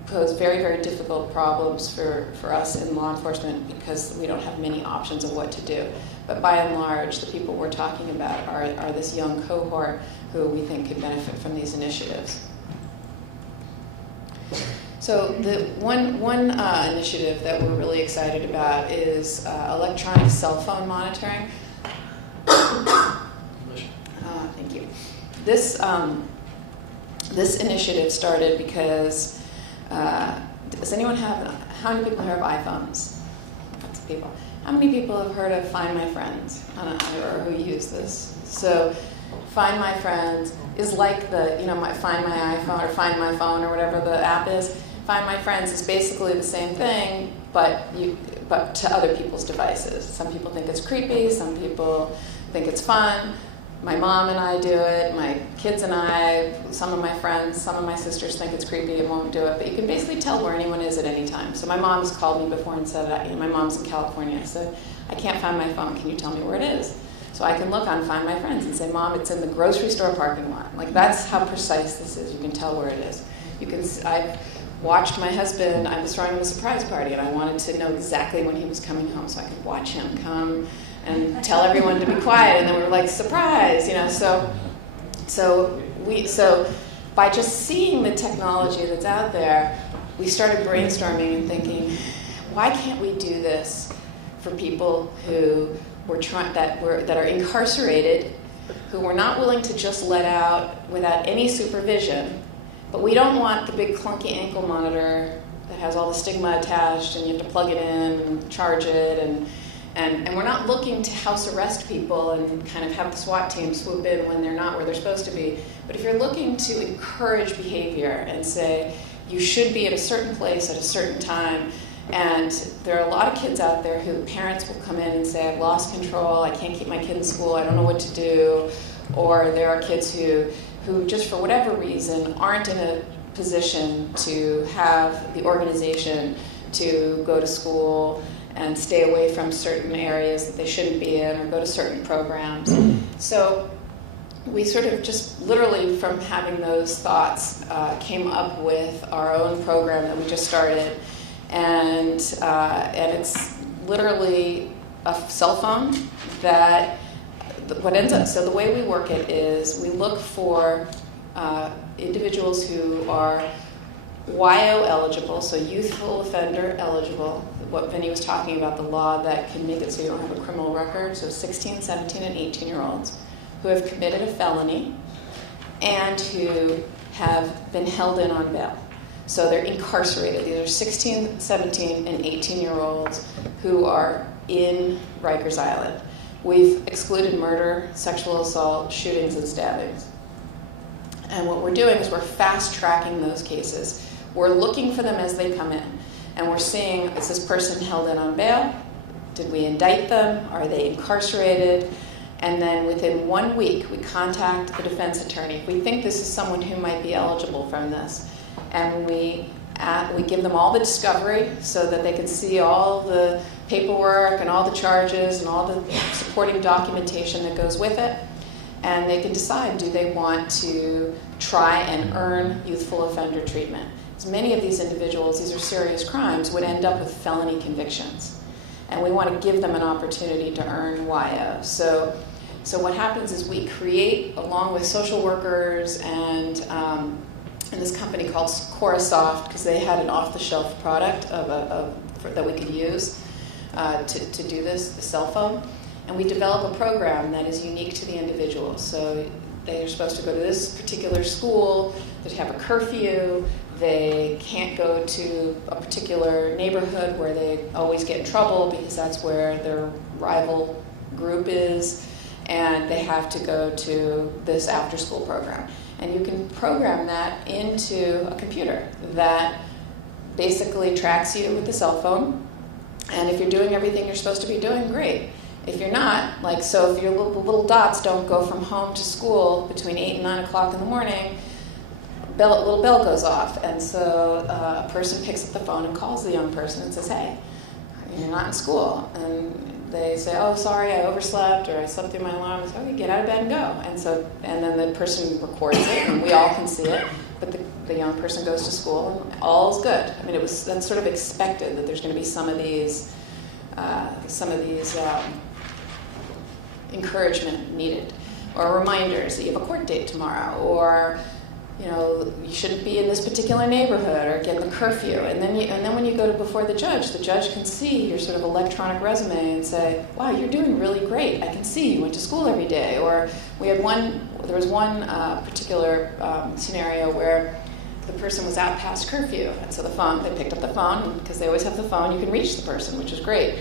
pose very, very difficult problems for us in law enforcement because we don't have many options of what to do. But by and large, the people we're talking about are this young cohort who we think could benefit from these initiatives. So the one initiative that we're really excited about is electronic cell phone monitoring. Thank you. This initiative started because does anyone how many people here have iPhones? Lots of people. How many people have heard of Find My Friends or who use this? So Find My Friends is like Find My iPhone or Find My Phone or whatever the app is. Find My Friends is basically the same thing, but to other people's devices. Some people think it's creepy. Some people think it's fun. My mom and I do it, my kids and I, some of my friends, some of my sisters think it's creepy and won't do it, but you can basically tell where anyone is at any time. So my mom's called me before and said, my mom's in California. I said, I can't find my phone, can you tell me where it is? So I can look on Find My Friends and say, Mom, it's in the grocery store parking lot. Like, that's how precise this is. You can tell where it is. I've watched my husband, I was throwing him a surprise party, and I wanted to know exactly when he was coming home so I could watch him come and tell everyone to be quiet, and then we were like, surprise, So by just seeing the technology that's out there, we started brainstorming and thinking, why can't we do this for people who that are incarcerated, who we're not willing to just let out without any supervision, but we don't want the big clunky ankle monitor that has all the stigma attached and you have to plug it in and charge it, and we're not looking to house arrest people and kind of have the SWAT team swoop in when they're not where they're supposed to be. But if you're looking to encourage behavior and say, you should be at a certain place at a certain time, And there are a lot of kids out there who parents will come in and say, I've lost control, I can't keep my kid in school, I don't know what to do. Or there are kids who just for whatever reason aren't in a position to have the organization to go to school and stay away from certain areas that they shouldn't be in or go to certain programs. So we sort of just literally from having those thoughts came up with our own program that we just started. And it's literally a cell phone that what ends up, so the way we work it is we look for individuals who are YO eligible, so youthful offender eligible, what Vinny was talking about, the law that can make it so you don't have a criminal record, so 16, 17, and 18-year-olds who have committed a felony and who have been held in on bail. So they're incarcerated. These are 16, 17, and 18-year-olds who are in Rikers Island. We've excluded murder, sexual assault, shootings, and stabbings. And what we're doing is we're fast-tracking those cases. We're looking for them as they come in. And we're seeing, is this person held in on bail? Did we indict them? Are they incarcerated? And then within 1 week, we contact the defense attorney. We think this is someone who might be eligible from this. And we give them all the discovery so that they can see all the paperwork and all the charges and all the supporting documentation that goes with it. And they can decide, do they want to try and earn youthful offender treatment? As many of these individuals, these are serious crimes, would end up with felony convictions. And we want to give them an opportunity to earn YO. So what happens is we create, along with social workers and this company called Corasoft, because they had an off-the-shelf product that we could use to do this, the cell phone. And we develop a program that is unique to the individual. So they're supposed to go to this particular school, they have a curfew, they can't go to a particular neighborhood where they always get in trouble because that's where their rival group is, and they have to go to this after-school program. And you can program that into a computer that basically tracks you with the cell phone. And if you're doing everything you're supposed to be doing, great. If you're not, like, so if your little dots don't go from home to school between 8 and 9 o'clock in the morning, little bell goes off. And so a person picks up the phone and calls the young person and says, hey, you're not in school. And they say, oh, sorry, I overslept, or I slept through my alarm. I say, okay, get out of bed and go. And then the person records it, and we all can see it. But the young person goes to school, and all's good. I mean, that's sort of expected that there's going to be some of these encouragement needed, or reminders that you have a court date tomorrow, or you shouldn't be in this particular neighborhood, or get the curfew. And then when you go to before the judge can see your sort of electronic resume and say, wow, you're doing really great. I can see you went to school every day. Or there was one particular scenario where the person was out past curfew, and so they picked up the phone, because they always have the phone, you can reach the person, which is great.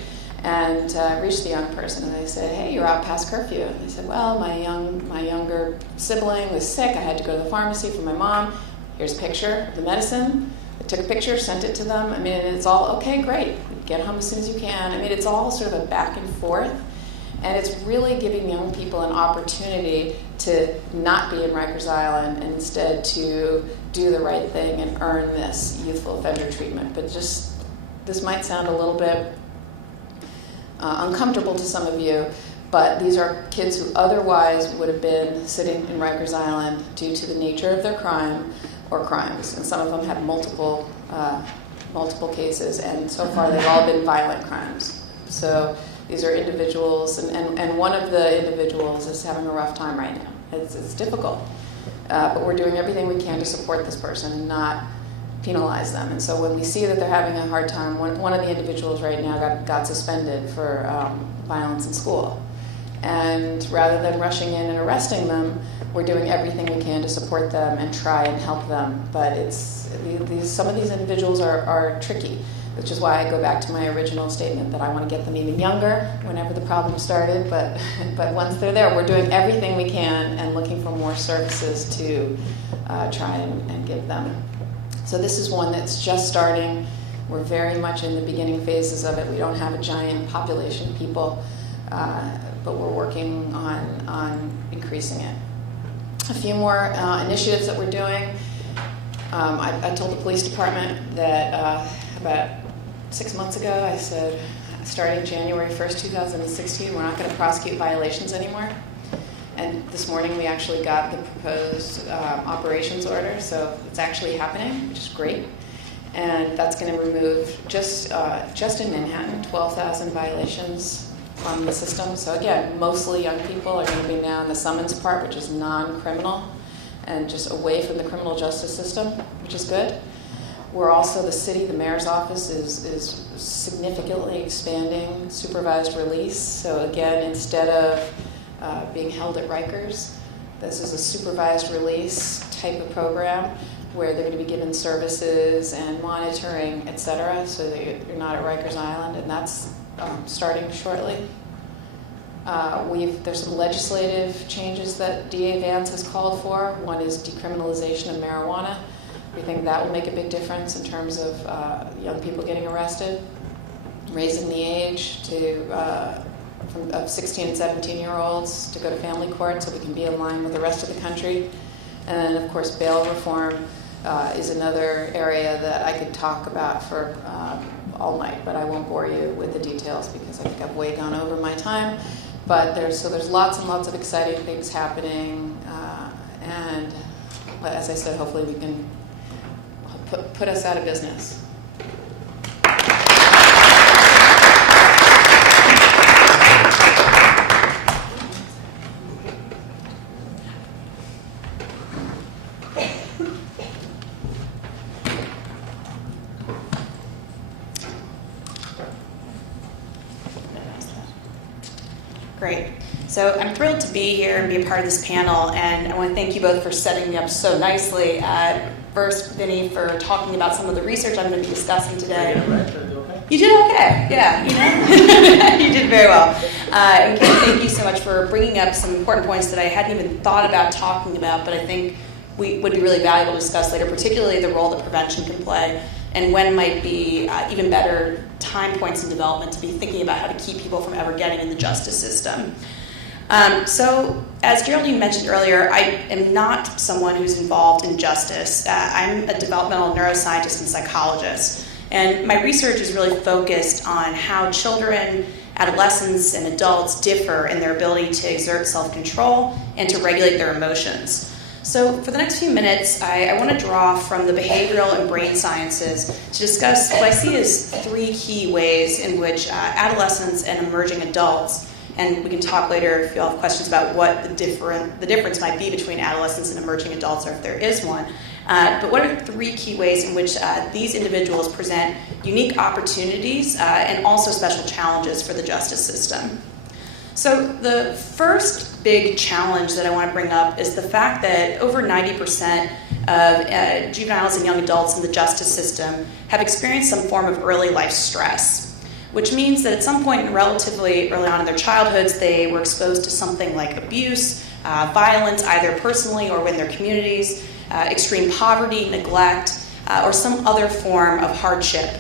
And reached the young person, and they said, hey, you're out past curfew. And they said, well, my younger sibling was sick. I had to go to the pharmacy for my mom. Here's a picture of the medicine. I took a picture, sent it to them. I mean, it's all, okay, great. Get home as soon as you can. I mean, it's all sort of a back and forth. And it's really giving young people an opportunity to not be in Rikers Island, and instead to do the right thing and earn this youthful offender treatment. But just, this might sound a little bit uncomfortable to some of you, but these are kids who otherwise would have been sitting in Rikers Island due to the nature of their crime or crimes, and some of them have multiple cases, and so far they've all been violent crimes. So these are individuals, and one of the individuals is having a rough time right now. It's difficult, but we're doing everything we can to support this person and not penalize them. And so when we see that they're having a hard time, one of the individuals right now got suspended for violence in school. And rather than rushing in and arresting them, we're doing everything we can to support them and try and help them. But some of these individuals are tricky, which is why I go back to my original statement that I want to get them even younger whenever the problem started. But once they're there, we're doing everything we can and looking for more services to try and give them. So this is one that's just starting. We're very much in the beginning phases of it. We don't have a giant population of people, but we're working on increasing it. A few more initiatives that we're doing. I told the police department that about 6 months ago, I said, starting January 1st, 2016, we're not going to prosecute violations anymore. And this morning we actually got the proposed operations order, so it's actually happening, which is great. And that's going to remove, just in Manhattan, 12,000 violations from the system. So again, mostly young people are going to be now in the summons part, which is non-criminal, and just away from the criminal justice system, which is good. We're also, the city, the mayor's office is significantly expanding supervised release. So again, instead of being held at Rikers, this is a supervised release type of program where they're going to be given services and monitoring, et cetera, so that you're not at Rikers Island, and that's starting shortly. There's some legislative changes that DA Vance has called for. One is decriminalization of marijuana. We think that will make a big difference in terms of young people getting arrested, raising the age of 16 and 17-year-olds to go to family court so we can be in line with the rest of the country. And then, of course, bail reform is another area that I could talk about for all night, but I won't bore you with the details because I think I've way gone over my time. But there's lots and lots of exciting things happening, and as I said, hopefully we can put us out of business. Great. So I'm thrilled to be here and be a part of this panel, and I want to thank you both for setting me up so nicely. First, Vinny, for talking about some of the research I'm going to be discussing today. You did okay, yeah, you did very well. And Kim, thank you so much for bringing up some important points that I hadn't even thought about talking about, but I think would be really valuable to discuss later, particularly the role that prevention can play, and when might be even better time points in development to be thinking about how to keep people from ever getting in the justice system. So, as Geraldine mentioned earlier, I am not someone who's involved in justice. I'm a developmental neuroscientist and psychologist, and my research is really focused on how children, adolescents, and adults differ in their ability to exert self-control and to regulate their emotions. So for the next few minutes, I want to draw from the behavioral and brain sciences to discuss what I see as three key ways in which adolescents and emerging adults, and we can talk later if you all have questions about what the difference might be between adolescents and emerging adults, or if there is one. But what are three key ways in which these individuals present unique opportunities and also special challenges for the justice system? So the first big challenge that I want to bring up is the fact that over 90% of juveniles and young adults in the justice system have experienced some form of early life stress, which means that at some point relatively early on in their childhoods, they were exposed to something like abuse, violence, either personally or in their communities, extreme poverty, neglect, or some other form of hardship.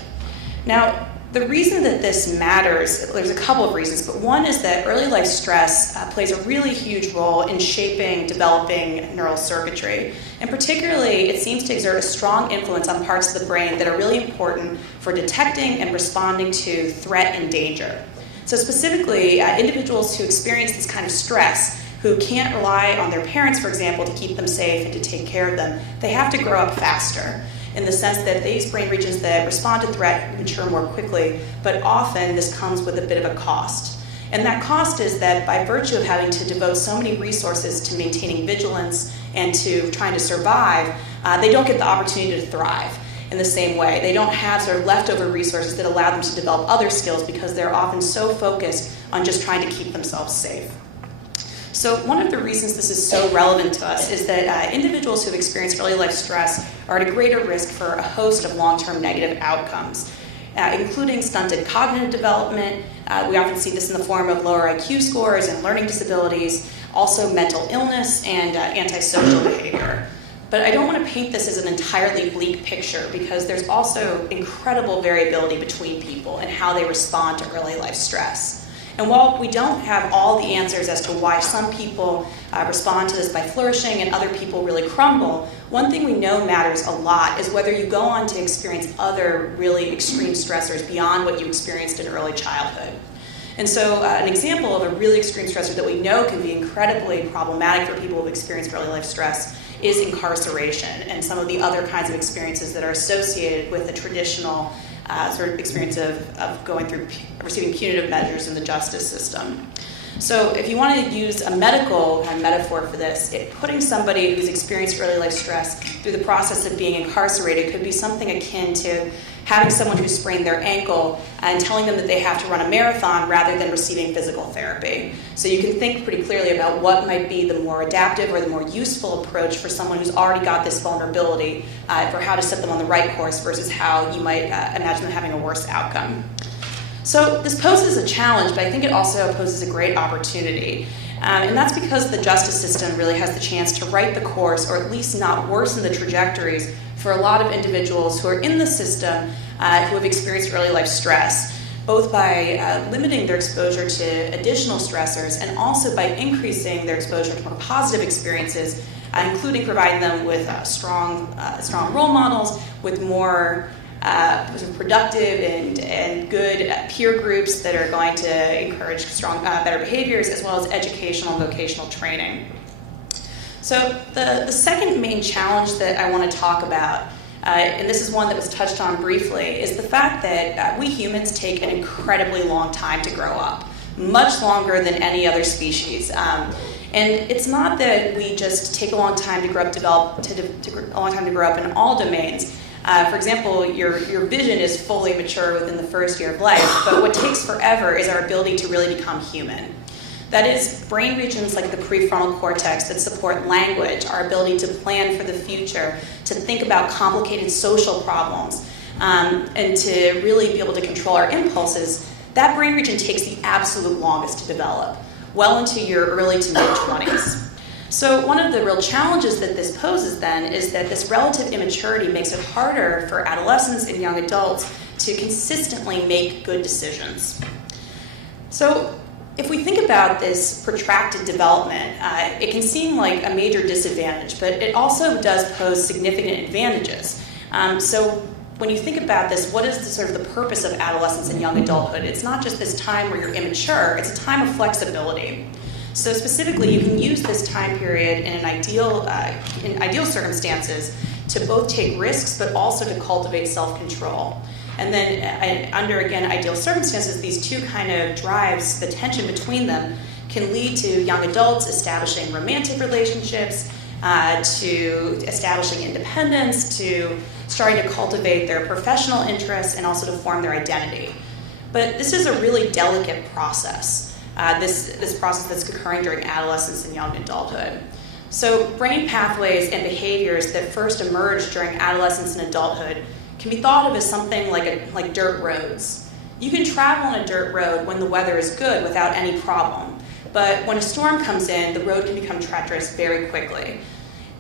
Now, the reason that this matters, there's a couple of reasons, but one is that early life stress plays a really huge role in shaping developing neural circuitry. And particularly, it seems to exert a strong influence on parts of the brain that are really important for detecting and responding to threat and danger. So specifically, individuals who experience this kind of stress, who can't rely on their parents, for example, to keep them safe and to take care of them, they have to grow up faster, in the sense that these brain regions that respond to threat mature more quickly, but often this comes with a bit of a cost. And that cost is that by virtue of having to devote so many resources to maintaining vigilance and to trying to survive, they don't get the opportunity to thrive in the same way. They don't have sort of leftover resources that allow them to develop other skills because they're often so focused on just trying to keep themselves safe. So one of the reasons this is so relevant to us is that individuals who've experienced early life stress are at a greater risk for a host of long-term negative outcomes, including stunted cognitive development. We often see this in the form of lower IQ scores and learning disabilities, also mental illness and antisocial behavior. But I don't want to paint this as an entirely bleak picture, because there's also incredible variability between people and how they respond to early life stress. And while we don't have all the answers as to why some people respond to this by flourishing and other people really crumble, one thing we know matters a lot is whether you go on to experience other really extreme stressors beyond what you experienced in early childhood. And so an example of a really extreme stressor that we know can be incredibly problematic for people who have experienced early life stress is incarceration and some of the other kinds of experiences that are associated with the traditional sort of experience of going through receiving punitive measures in the justice system. So if you want to use a medical kind of metaphor for this, putting somebody who's experienced early life stress through the process of being incarcerated could be something akin to having someone who sprained their ankle and telling them that they have to run a marathon rather than receiving physical therapy. So you can think pretty clearly about what might be the more adaptive or the more useful approach for someone who's already got this vulnerability for how to set them on the right course versus how you might imagine them having a worse outcome. So this poses a challenge, but I think it also poses a great opportunity. And that's because the justice system really has the chance to right the course, or at least not worsen the trajectories for a lot of individuals who are in the system who have experienced early life stress, both by limiting their exposure to additional stressors and also by increasing their exposure to more positive experiences, including providing them with strong role models, with more productive and good peer groups that are going to encourage better behaviors, as well as educational and vocational training. So the second main challenge that I want to talk about, and this is one that was touched on briefly, is the fact that we humans take an incredibly long time to grow up, much longer than any other species. And it's not that we just take a long time to grow up, a long time to grow up in all domains. For example, your vision is fully mature within the first year of life, but what takes forever is our ability to really become human. That is, brain regions like the prefrontal cortex that support language, our ability to plan for the future, to think about complicated social problems, and to really be able to control our impulses, that brain region takes the absolute longest to develop, well into your early to mid-20s. So one of the real challenges that this poses then is that this relative immaturity makes it harder for adolescents and young adults to consistently make good decisions. So if we think about this protracted development, it can seem like a major disadvantage, but it also does pose significant advantages. So when you think about this, what is the purpose of adolescence and young adulthood? It's not just this time where you're immature, it's a time of flexibility. So specifically, you can use this time period in ideal circumstances to both take risks, but also to cultivate self-control. And then under, again, ideal circumstances, these two kind of drives, the tension between them, can lead to young adults establishing romantic relationships, to establishing independence, to starting to cultivate their professional interests, and also to form their identity. But this is a really delicate process. This process that's occurring during adolescence and young adulthood. So brain pathways and behaviors that first emerge during adolescence and adulthood can be thought of as something like dirt roads. You can travel on a dirt road when the weather is good without any problem, but when a storm comes in, the road can become treacherous very quickly.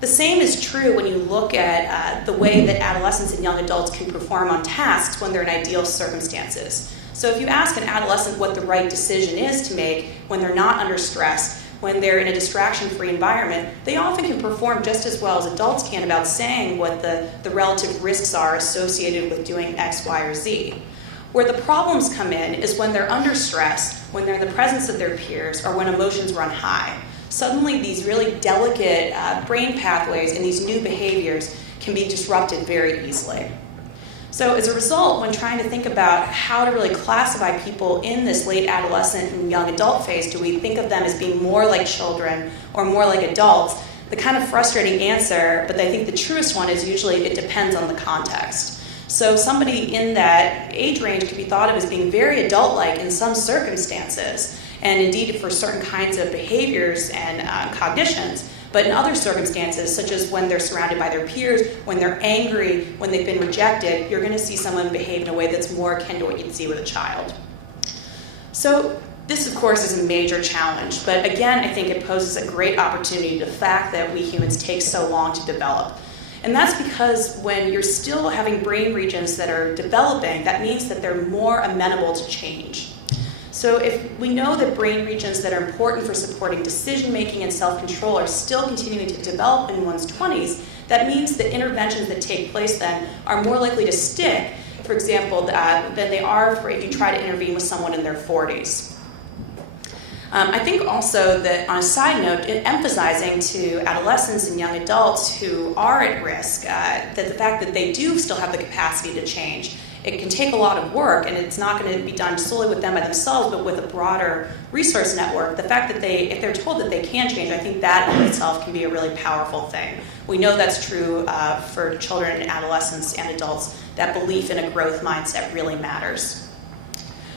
The same is true when you look at the way that adolescents and young adults can perform on tasks when they're in ideal circumstances. So if you ask an adolescent what the right decision is to make when they're not under stress, when they're in a distraction-free environment, they often can perform just as well as adults can about saying what the relative risks are associated with doing X, Y, or Z. Where the problems come in is when they're under stress, when they're in the presence of their peers, or when emotions run high. Suddenly, these really delicate brain pathways and these new behaviors can be disrupted very easily. So as a result, when trying to think about how to really classify people in this late adolescent and young adult phase, do we think of them as being more like children or more like adults? The kind of frustrating answer, but I think the truest one, is usually it depends on the context. So somebody in that age range could be thought of as being very adult-like in some circumstances, and indeed for certain kinds of behaviors and cognitions. But in other circumstances, such as when they're surrounded by their peers, when they're angry, when they've been rejected, you're going to see someone behave in a way that's more akin to what you'd see with a child. So This, of course, is a major challenge, but again, I think it poses a great opportunity to the fact that we humans take so long to develop. And that's because when you're still having brain regions that are developing, that means that they're more amenable to change. So if we know that brain regions that are important for supporting decision-making and self-control are still continuing to develop in one's 20s, that means that interventions that take place then are more likely to stick, for example, than they are if you try to intervene with someone in their 40s. I think also that, on a side note, emphasizing to adolescents and young adults who are at risk that the fact that they do still have the capacity to change. It can take a lot of work, and it's not going to be done solely with them by themselves, but with a broader resource network. The fact that if they're told that they can change, I think that in itself can be a really powerful thing. We know that's true for children and adolescents and adults, that belief in a growth mindset really matters.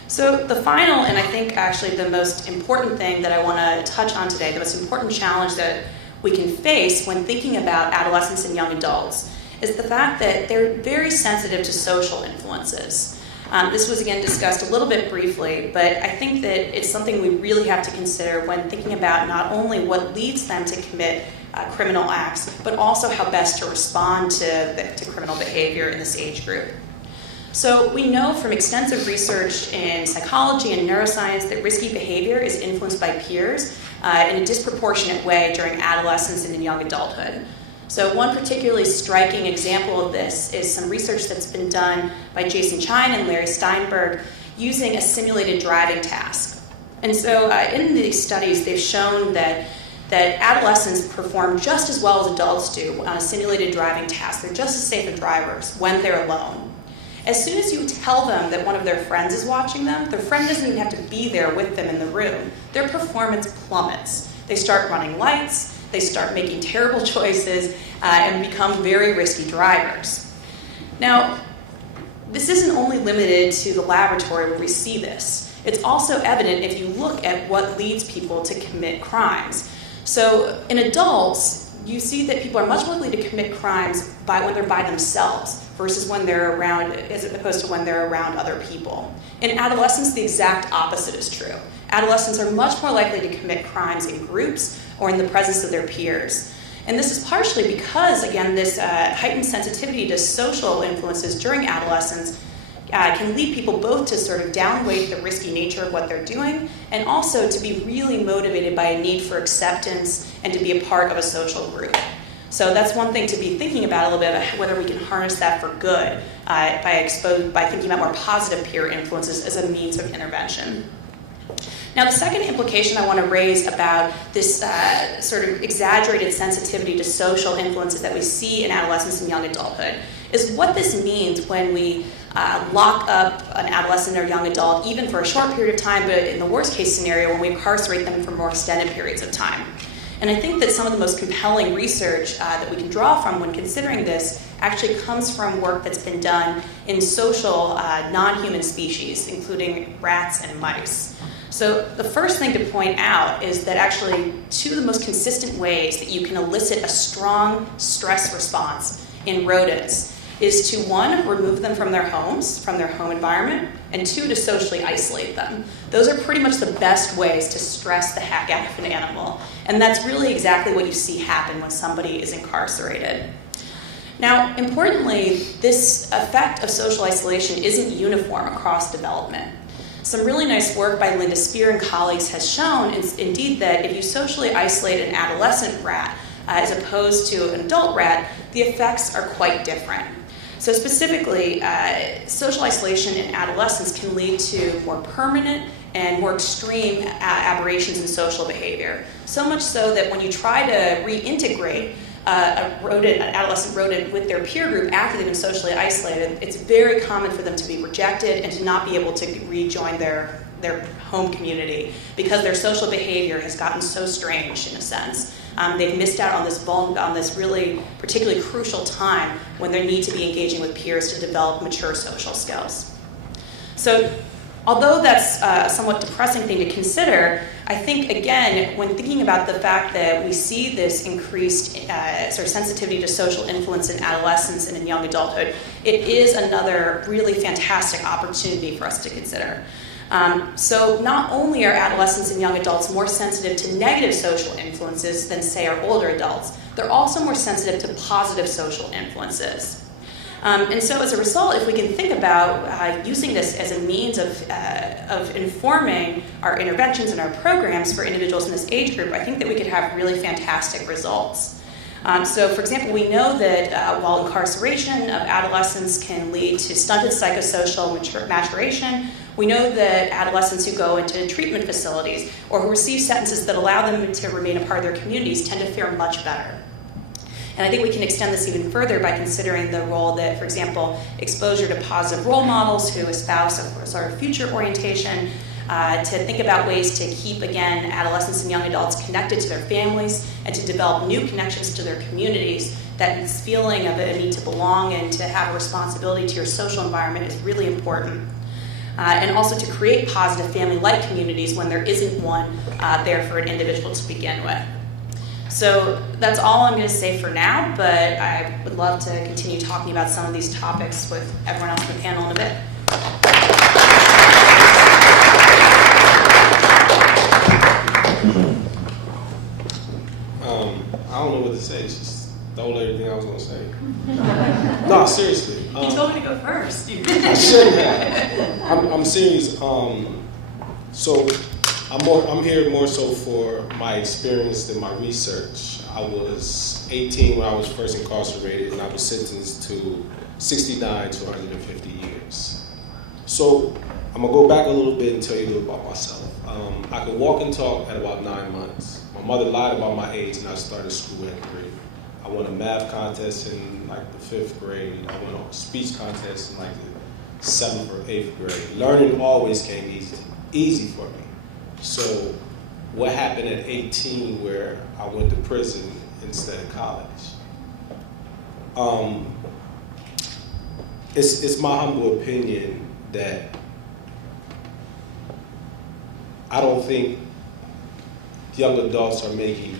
So the final, and I think actually the most important thing that I want to touch on today, the most important challenge that we can face when thinking about adolescents and young adults, is the fact that they're very sensitive to social influences. This was again discussed a little bit briefly, but I think that it's something we really have to consider when thinking about not only what leads them to commit criminal acts, but also how best to respond to criminal behavior in this age group. So we know from extensive research in psychology and neuroscience that risky behavior is influenced by peers in a disproportionate way during adolescence and in young adulthood. So one particularly striking example of this is some research that's been done by Jason Chine and Larry Steinberg using a simulated driving task. And so in these studies, they've shown that adolescents perform just as well as adults do on a simulated driving task. They're just as safe as drivers when they're alone. As soon as you tell them that one of their friends is watching them, their friend doesn't even have to be there with them in the room. Their performance plummets. They start running lights, they start making terrible choices, and become very risky drivers. Now, this isn't only limited to the laboratory where we see this. It's also evident if you look at what leads people to commit crimes. So in adults, you see that people are much more likely to commit crimes when they're by themselves versus when they're around, as opposed to when they're around other people. In adolescence, the exact opposite is true. Adolescents are much more likely to commit crimes in groups or in the presence of their peers. And this is partially because, again, this heightened sensitivity to social influences during adolescence can lead people both to sort of downweight the risky nature of what they're doing and also to be really motivated by a need for acceptance and to be a part of a social group. So that's one thing to be thinking about a little bit, about whether we can harness that for good by thinking about more positive peer influences as a means of intervention. Now, the second implication I want to raise about this sort of exaggerated sensitivity to social influences that we see in adolescence and young adulthood is what this means when we lock up an adolescent or young adult, even for a short period of time, but in the worst case scenario, when we incarcerate them for more extended periods of time. And I think that some of the most compelling research that we can draw from when considering this actually comes from work that's been done in social non-human species, including rats and mice. So the first thing to point out is that actually two of the most consistent ways that you can elicit a strong stress response in rodents is to, one, remove them from their homes, from their home environment, and two, to socially isolate them. Those are pretty much the best ways to stress the heck out of an animal. And that's really exactly what you see happen when somebody is incarcerated. Now, importantly, this effect of social isolation isn't uniform across development. Some really nice work by Linda Spear and colleagues has shown, indeed, that if you socially isolate an adolescent rat as opposed to an adult rat, the effects are quite different. So specifically, social isolation in adolescence can lead to more permanent and more extreme aberrations in social behavior. So much so that when you try to reintegrate an adolescent rodent with their peer group after they've been socially isolated, it's very common for them to be rejected and to not be able to rejoin their home community because their social behavior has gotten so strange, in a sense. They've missed out on this really particularly crucial time when they need to be engaging with peers to develop mature social skills. So although that's a somewhat depressing thing to consider, I think, again, when thinking about the fact that we see this increased sort of sensitivity to social influence in adolescence and in young adulthood, it is another really fantastic opportunity for us to consider. So not only are adolescents and young adults more sensitive to negative social influences than, say, our older adults, they're also more sensitive to positive social influences. And so as a result, if we can think about using this as a means of informing our interventions and our programs for individuals in this age group, I think that we could have really fantastic results. So for example, we know that while incarceration of adolescents can lead to stunted psychosocial maturation, we know that adolescents who go into treatment facilities or who receive sentences that allow them to remain a part of their communities tend to fare much better. And I think we can extend this even further by considering the role that, for example, exposure to positive role models who espouse a sort of future orientation, to think about ways to keep, again, adolescents and young adults connected to their families and to develop new connections to their communities. That this feeling of a need to belong and to have a responsibility to your social environment is really important. And also to create positive family-like communities when there isn't one there for an individual to begin with. So that's all I'm going to say for now, but I would love to continue talking about some of these topics with everyone else in the panel in a bit. I don't know what to say. She stole everything I was going to say. No, seriously. You told me to go first. I shouldn't have. I'm serious. So I'm here more so for my experience than my research. I was 18 when I was first incarcerated, and I was sentenced to 69 to 150 years. So I'm going to go back a little bit and tell you a little about myself. I could walk and talk at about 9 months. My mother lied about my age, and I started school at 3. I won a math contest in like the 5th grade. I won a speech contest in like the 7th or 8th grade. Learning always came easy for me. So what happened at 18 where I went to prison instead of college? It's my humble opinion that I don't think young adults are making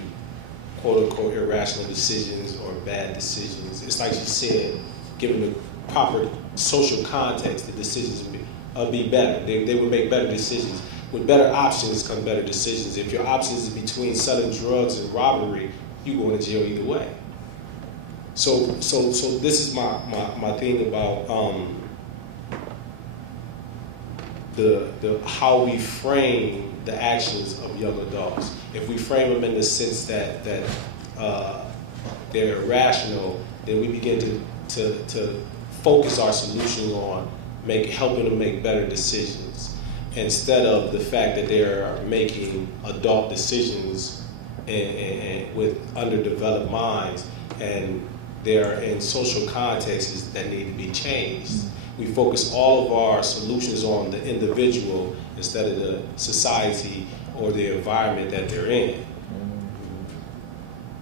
quote-unquote irrational decisions or bad decisions. It's like she said, given the proper social context, the decisions would be better. They would make better decisions. With better options come better decisions. If your options is between selling drugs and robbery, you go to jail either way. So this is my thing about the how we frame the actions of young adults. If we frame them in the sense that they're irrational, then we begin to focus our solution on helping them make better decisions, instead of the fact that they're making adult decisions and with underdeveloped minds, and they're in social contexts that need to be changed. We focus all of our solutions on the individual instead of the society or the environment that they're in.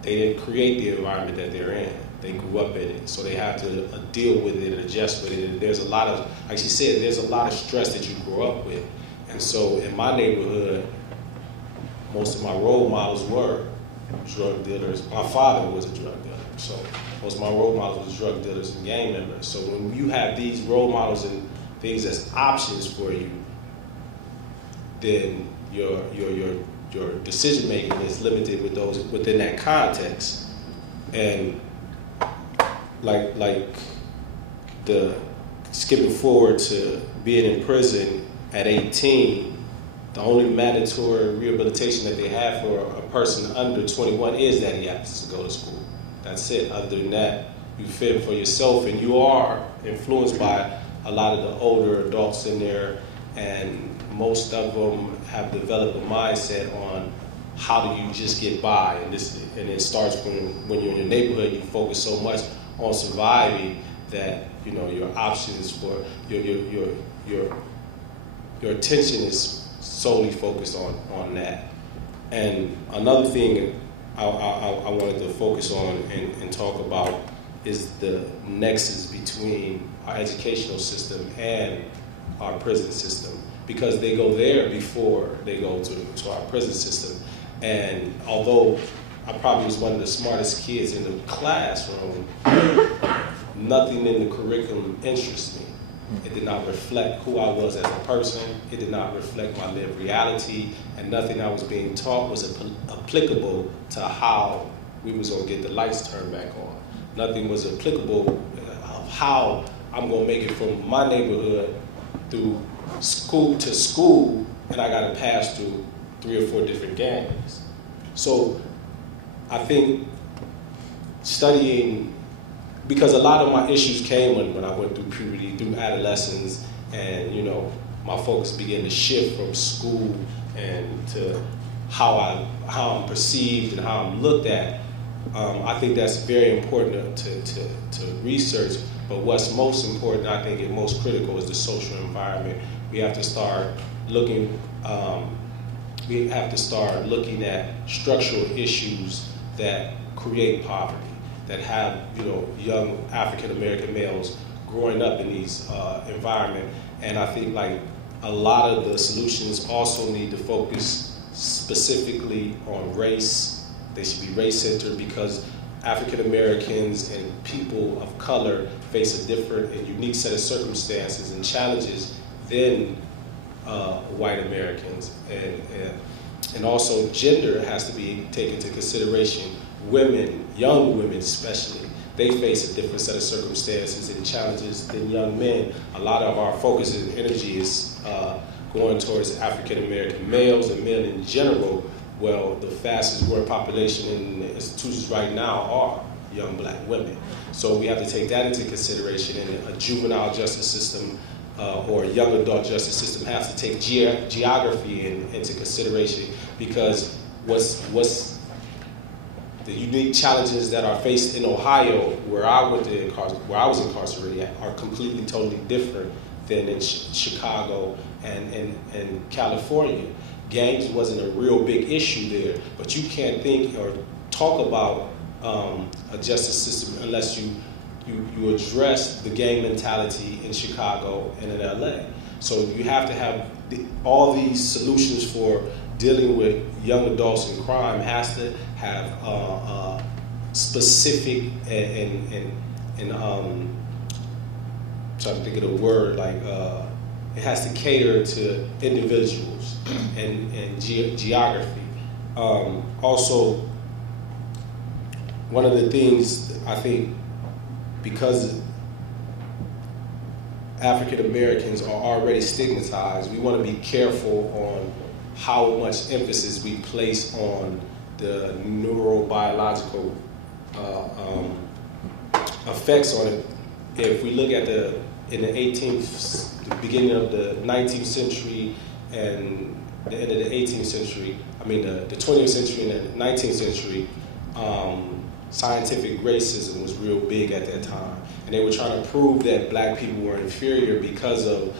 They didn't create the environment that they're in. They grew up in it, so they have to deal with it and adjust with it. And there's a lot of, like she said, there's a lot of stress that you grow up with. And so in my neighborhood, most of my role models were drug dealers. My father was a drug dealer, so most of my role models were drug dealers and gang members. So when you have these role models and things as options for you, then your decision making is limited with those within that context. And like the skipping forward to being in prison at 18, the only mandatory rehabilitation that they have for a person under 21 is that he has to go to school. That's it. Other than that, you fend for yourself, and you are influenced by a lot of the older adults in there, and most of them have developed a mindset on how do you just get by, and it starts when you're in your neighborhood. You focus so much on surviving that your options for your attention is solely focused on that. And another thing I wanted to focus on and talk about is the nexus between our educational system and our prison system, because they go there before they go to our prison system. And although I probably was one of the smartest kids in the classroom, nothing in the curriculum interests me. It did not reflect who I was as a person. It did not reflect my lived reality, and nothing I was being taught was applicable to how we was gonna get the lights turned back on. Nothing was applicable of how I'm gonna make it from my neighborhood through school to school, and I gotta pass through 3 or 4 different gangs. So I think studying, because a lot of my issues came when I went through puberty, through adolescence, and my focus began to shift from school and to how I'm perceived and how I'm looked at. I think that's very important to research. But what's most important, I think, and most critical is the social environment. We have to start looking. We have to start looking at structural issues that create poverty, that have young African American males growing up in these environments. And I think like a lot of the solutions also need to focus specifically on race. They should be race-centered, because African Americans and people of color face a different and unique set of circumstances and challenges than white Americans. And also gender has to be taken into consideration. Women, young women especially, they face a different set of circumstances and challenges than young men. A lot of our focus and energy is going towards African American males and men in general. Well, the fastest growing population in the institutions right now are young black women. So we have to take that into consideration, and a juvenile justice system or a young adult justice system has to take geography into consideration, because what's the unique challenges that are faced in Ohio, where I was incarcerated at, are completely, totally different than in Chicago and California. Gangs wasn't a real big issue there, but you can't think or talk about a justice system unless you address the gang mentality in Chicago and in LA. So you have to have all these solutions for dealing with young adults in crime has to have specific and trying to think of the word, like it has to cater to individuals and geography. Also, one of the things I think, because African Americans are already stigmatized, we want to be careful on how much emphasis we place on the neurobiological effects on it. If we look at the beginning of the 19th century and the end of the 18th century, the 20th century and the 19th century, scientific racism was real big at that time. And they were trying to prove that black people were inferior because of,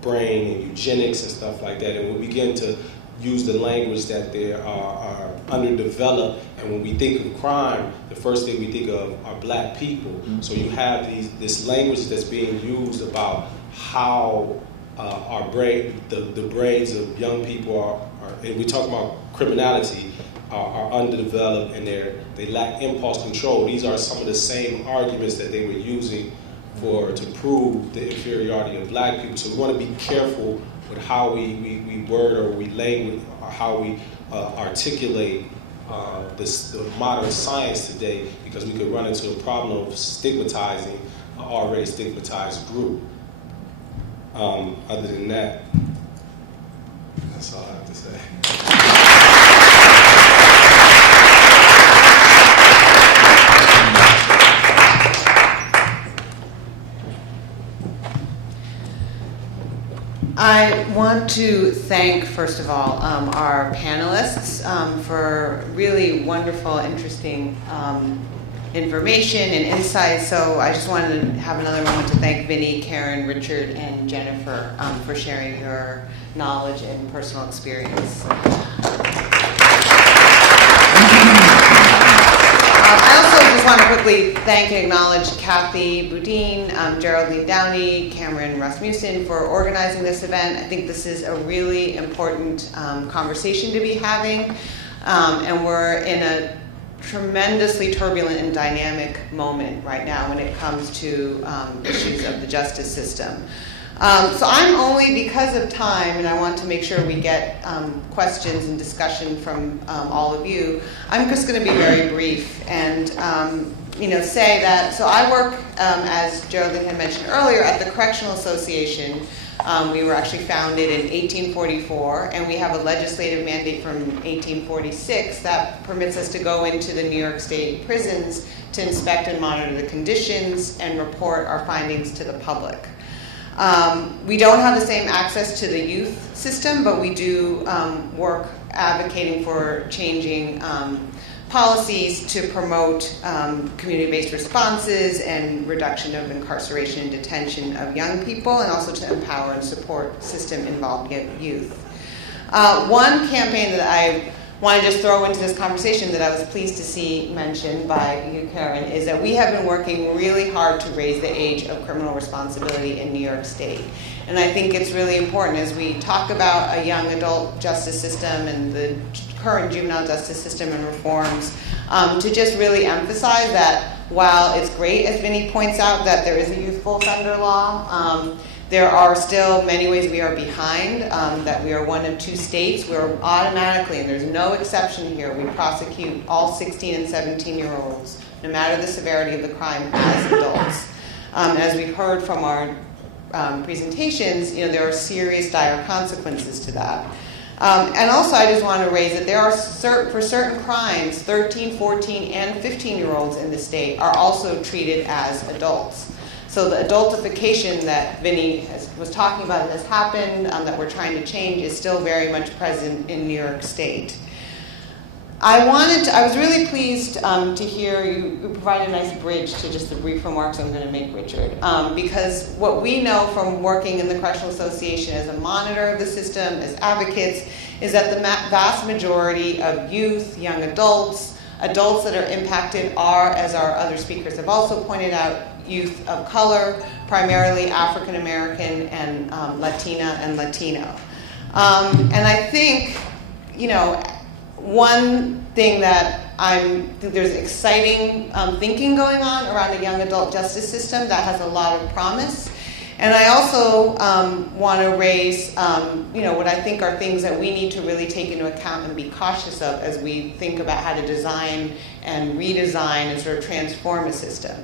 brain and eugenics and stuff like that. And we begin to use the language that they are underdeveloped. And when we think of crime, the first thing we think of are black people. Mm-hmm. So you have this language that's being used about how our brain, the brains of young people are, and we talk about criminality, are underdeveloped, and they lack impulse control. These are some of the same arguments that they were using to prove the inferiority of black people. So we want to be careful with how we word or we language, or how we articulate the modern science today, because we could run into a problem of stigmatizing an already stigmatized group. Other than that, that's all I have to say. I want to thank, first of all, our panelists for really wonderful, interesting information and insights. So I just wanted to have another moment to thank Vinny, Karen, Richard, and Jennifer for sharing your knowledge and personal experience. I also just want to quickly thank and acknowledge Kathy Boudin, Geraldine Downey, Cameron Rasmussen for organizing this event. I think this is a really important conversation to be having, and we're in a tremendously turbulent and dynamic moment right now when it comes to issues of the justice system. So I'm only, because of time, and I want to make sure we get questions and discussion from all of you, I'm just going to be very brief and say that, so I work, as Geraldine had mentioned earlier, at the Correctional Association. We were actually founded in 1844, and we have a legislative mandate from 1846 that permits us to go into the New York State prisons to inspect and monitor the conditions and report our findings to the public. We don't have the same access to the youth system, but we do work advocating for changing policies to promote community-based responses and reduction of incarceration and detention of young people, and also to empower and support system-involved youth. One campaign that I want to just throw into this conversation that I was pleased to see mentioned by you, Karen, is that we have been working really hard to raise the age of criminal responsibility in New York State. And I think it's really important as we talk about a young adult justice system and the current juvenile justice system and reforms, to just really emphasize that while it's great, as Vinny points out, that there is a youthful offender law, there are still many ways we are behind, that we are one of 2 states where automatically, and there's no exception here, we prosecute all 16 and 17-year-olds, no matter the severity of the crime, as adults. As we've heard from our presentations, there are serious, dire consequences to that. And also, I just want to raise that there are for certain crimes, 13, 14, and 15-year-olds in the state are also treated as adults. So the adultification that Vinny was talking about has happened, that we're trying to change, is still very much present in New York State. I was really pleased to hear you provide a nice bridge to just the brief remarks I'm going to make, Richard, because what we know from working in the Correctional Association as a monitor of the system, as advocates, is that the vast majority of youth, young adults that are impacted are, as our other speakers have also pointed out, youth of color, primarily African American and Latina and Latino. And I think, one thing that there's exciting thinking going on around a young adult justice system that has a lot of promise. And I also want to raise, what I think are things that we need to really take into account and be cautious of as we think about how to design and redesign and sort of transform a system.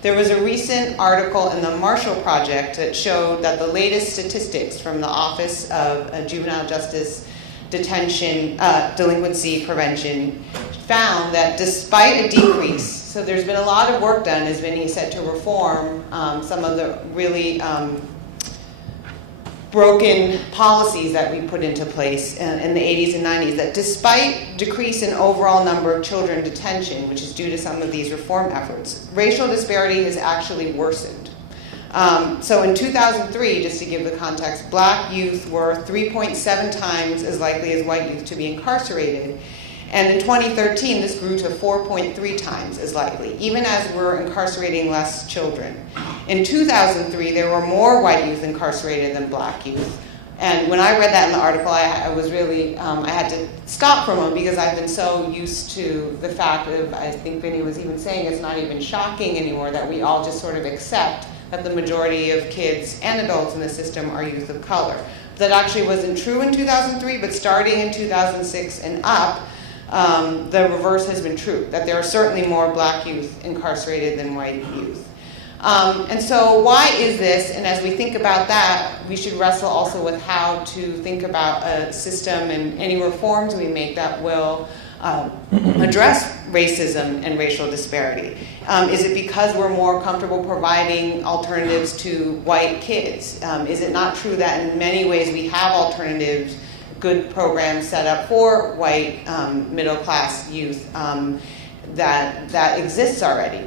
There was a recent article in the Marshall Project that showed that the latest statistics from the Office of Juvenile Justice Detention Delinquency Prevention found that despite a decrease, so there's been a lot of work done, as Vinny said, to reform some of the really broken policies that we put into place in the 80s and 90s, that despite decrease in overall number of children in detention, which is due to some of these reform efforts, racial disparity has actually worsened. So in 2003, just to give the context, black youth were 3.7 times as likely as white youth to be incarcerated. And in 2013, this grew to 4.3 times as likely, even as we're incarcerating less children. In 2003, there were more white youth incarcerated than black youth. And when I read that in the article, I was really, I had to stop for a moment because I've been so used to the fact that, I think Vinny was even saying, it's not even shocking anymore that we all just sort of accept that the majority of kids and adults in the system are youth of color. That actually wasn't true in 2003, but starting in 2006 and up, the reverse has been true, that there are certainly more black youth incarcerated than white youth. And so why is this? And as we think about that, we should wrestle also with how to think about a system and any reforms we make that will address racism and racial disparity. Is it because we're more comfortable providing alternatives to white kids? Is it not true that in many ways we have alternatives, good programs set up for white middle-class youth that exists already?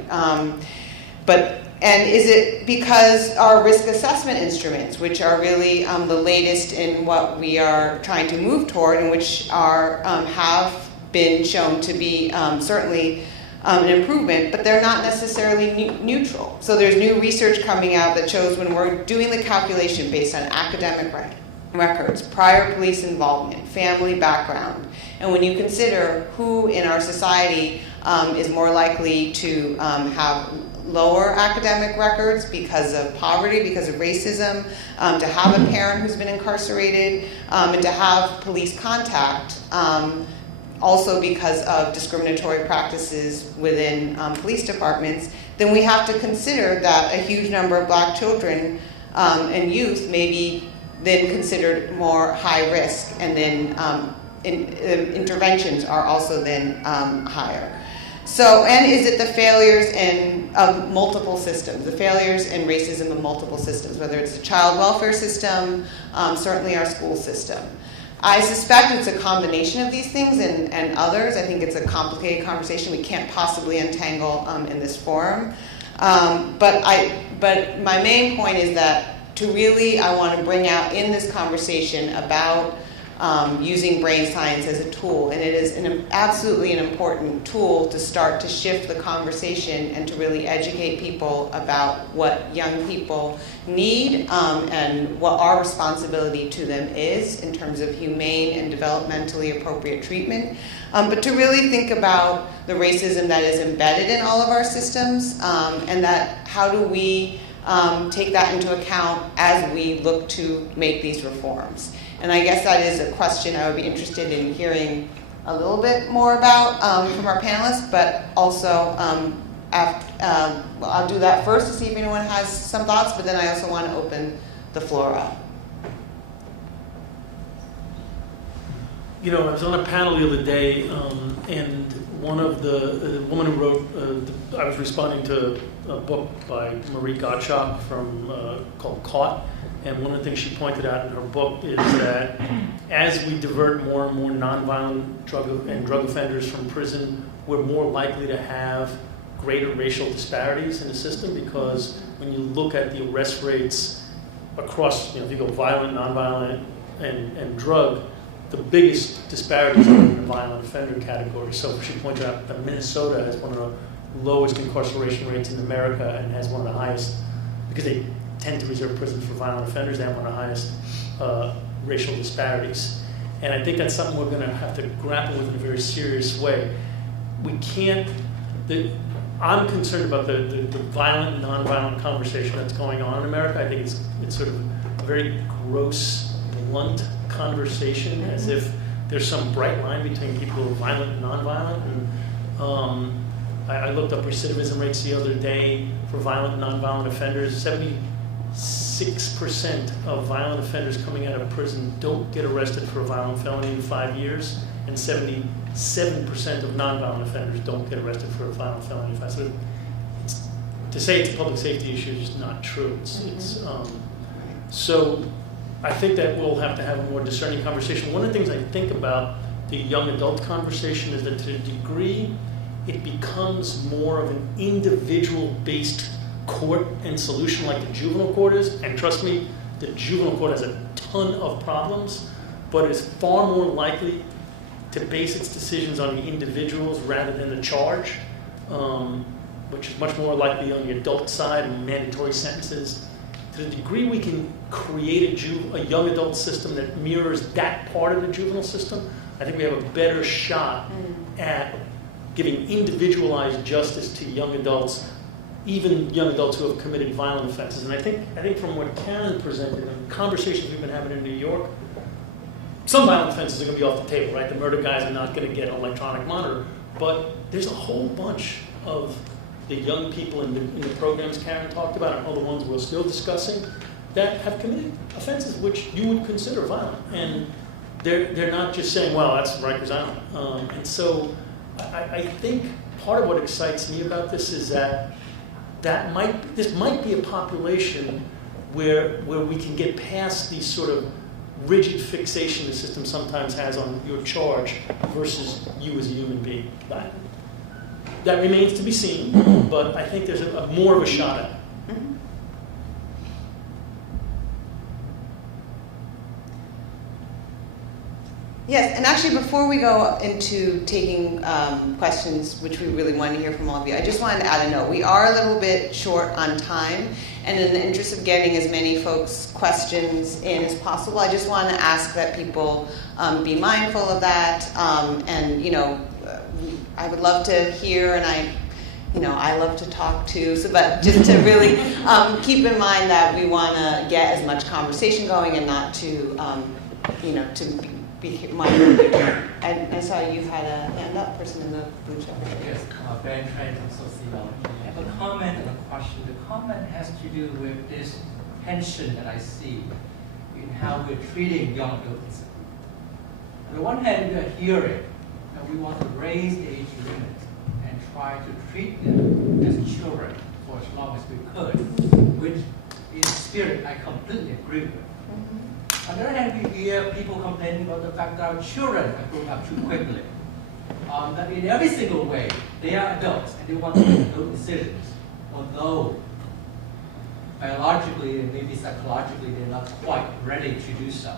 And is it because our risk assessment instruments, which are really the latest in what we are trying to move toward, and which are have been shown to be certainly an improvement, but they're not necessarily neutral. So there's new research coming out that shows when we're doing the calculation based on academic records, prior police involvement, family background, and when you consider who in our society is more likely to have lower academic records because of poverty, because of racism, to have a parent who's been incarcerated, and to have police contact, also because of discriminatory practices within police departments, then we have to consider that a huge number of black children and youth may be then considered more high risk, and then interventions are also then higher. So, and is it the failures of multiple systems, the failures and racism of multiple systems, whether it's the child welfare system, certainly our school system. I suspect it's a combination of these things and others. I think it's a complicated conversation we can't possibly untangle in this forum. But my main point is that I want to bring out in this conversation about using brain science as a tool, and it is absolutely an important tool to start to shift the conversation and to really educate people about what young people need and what our responsibility to them is in terms of humane and developmentally appropriate treatment, but to really think about the racism that is embedded in all of our systems, and that how do we take that into account as we look to make these reforms. And I guess that is a question I would be interested in hearing a little bit more about from our panelists, but also I'll do that first to see if anyone has some thoughts, but then I also want to open the floor up. You know, I was on a panel the other day, and one of the woman who wrote, I was responding to a book by Marie Gottschalk called Caught. And one of the things she pointed out in her book is that as we divert more and more nonviolent drug offenders from prison, we're more likely to have greater racial disparities in the system, because when you look at the arrest rates across, if you go violent, nonviolent, and drug, the biggest disparities are in the violent offender category. So she pointed out that Minnesota has one of the lowest incarceration rates in America and has one of the highest, because they tend to reserve prisons for violent offenders. They have one of the highest racial disparities. And I think that's something we're going to have to grapple with in a very serious way. We can't, I'm concerned about the violent and nonviolent conversation that's going on in America. I think it's sort of a very gross, blunt conversation, as if there's some bright line between people who are violent and nonviolent. And I looked up recidivism rates the other day for violent and nonviolent offenders. 76% of violent offenders coming out of prison don't get arrested for a violent felony in 5 years, and 77% of nonviolent offenders don't get arrested for a violent felony in 5 years. So to say it's a public safety issue is just not true. So I think that we'll have to have a more discerning conversation. One of the things I think about the young adult conversation is that to a degree it becomes more of an individual-based court and solution like the juvenile court is. And trust me, the juvenile court has a ton of problems, but is far more likely to base its decisions on the individuals rather than the charge, which is much more likely on the adult side and mandatory sentences. To the degree we can create a young adult system that mirrors that part of the juvenile system, I think we have a better shot at giving individualized justice to young adults, even young adults who have committed violent offenses. And I think from what Karen presented and conversations we've been having in New York, some violent offenses are going to be off the table, right? The murder guys are not going to get an electronic monitor, but there's a whole bunch of the young people in the programs Karen talked about, and all the ones we're still discussing, that have committed offenses which you would consider violent. And they're not just saying, well, that's Rikers Island. And so I think part of what excites me about this is that this might be a population where we can get past these sort of rigid fixation the system sometimes has on your charge versus you as a human being. That remains to be seen, but I think there's more of a shot at it. Yes, and actually before we go into taking questions, which we really want to hear from all of you, I just wanted to add a note. We are a little bit short on time, and in the interest of getting as many folks' questions in as possible, I just want to ask that people be mindful of that. And, you know, I would love to hear, and I love to talk too, so, but just to really keep in mind that we want to get as much conversation going and not to, to be mindful of your time. And I saw you had a hand up, person in the blue shirt. Yes, Ben Trent from Sociology. I have a comment and a question. The comment has to do with this tension that I see in how we're treating young adults. On the one hand, we are hearing that we want to raise the age limit and try to treat them as children for as long as we could, which in spirit I completely agree with. On the other hand, we hear people complaining about the fact that our children are growing up too quickly. That in every single way, they are adults and they want to make adult decisions, although biologically and maybe psychologically they're not quite ready to do so.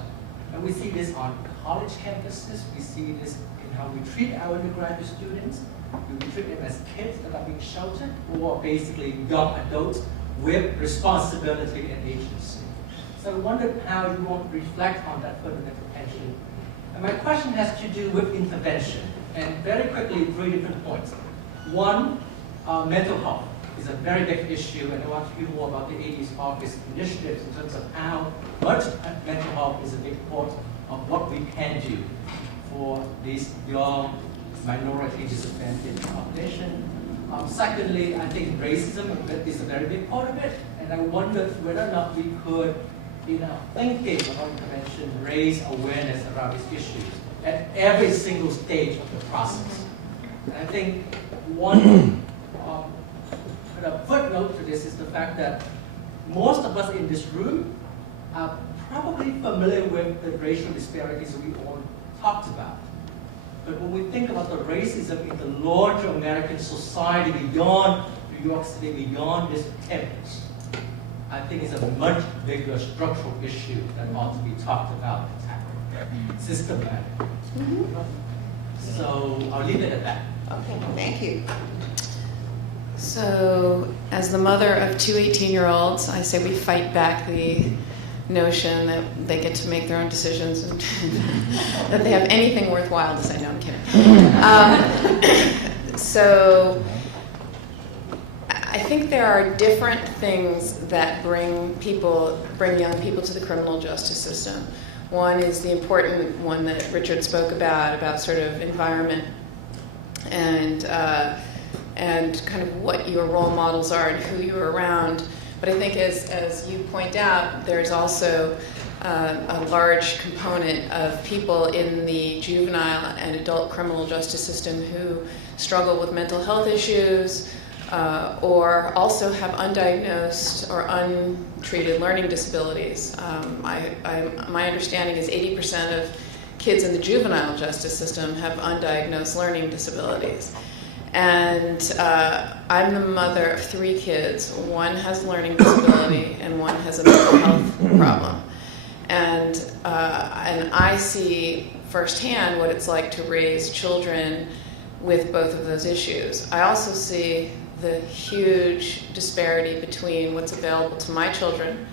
And we see this on college campuses. We see this in how we treat our undergraduate students. We treat them as kids that are being sheltered, or basically young adults with responsibility and agency. So I wondered how you want to reflect on that fundamental tension. And my question has to do with intervention. And very quickly, 3 different points. One, mental health is a very big issue, and I want to hear more about the 80s Office initiatives in terms of how much mental health is a big part of what we can do for these young minority disadvantaged population. Secondly, I think racism is a very big part of it, and I wondered whether or not we could, in our thinking about intervention, raise awareness around these issues at every single stage of the process. And I think one footnote to this is the fact that most of us in this room are probably familiar with the racial disparities we all talked about. But when we think about the racism in the larger American society beyond New York City, beyond this campus, I think it's a much bigger structural issue that ought to be talked about and tackled systematically. So I'll leave it at that. Okay, thank you. So, as the mother of 2 18-year-olds, I say we fight back the notion that they get to make their own decisions and that they have anything worthwhile to say. No, I'm kidding. So, I think there are different things that bring young people to the criminal justice system. One is the important one that Richard spoke about sort of environment and kind of what your role models are and who you're around. But I think as you point out, there's also a large component of people in the juvenile and adult criminal justice system who struggle with mental health issues or also have undiagnosed or untreated learning disabilities. My understanding is 80% of kids in the juvenile justice system have undiagnosed learning disabilities. And I'm the mother of 3 kids. One has a learning disability and one has a mental health problem. And I see firsthand what it's like to raise children with both of those issues. I also see the huge disparity between what's available to my children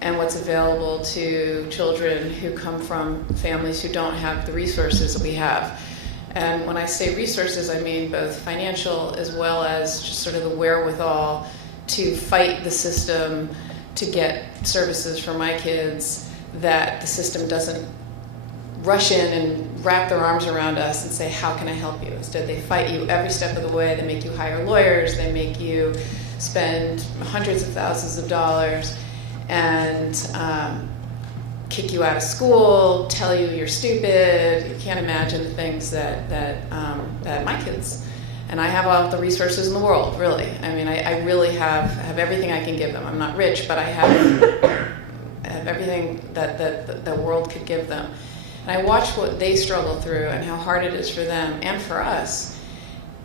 and what's available to children who come from families who don't have the resources that we have. And when I say resources, I mean both financial as well as just sort of the wherewithal to fight the system to get services for my kids, that the system doesn't rush in and wrap their arms around us and say, how can I help you? Instead, they fight you every step of the way. They make you hire lawyers. They make you spend hundreds of thousands of dollars and kick you out of school, tell you you're stupid. You can't imagine the things that my kids, and I have all the resources in the world, really. I mean, I really have everything I can give them. I'm not rich, but I have everything that the world could give them. And I watch what they struggle through and how hard it is for them and for us.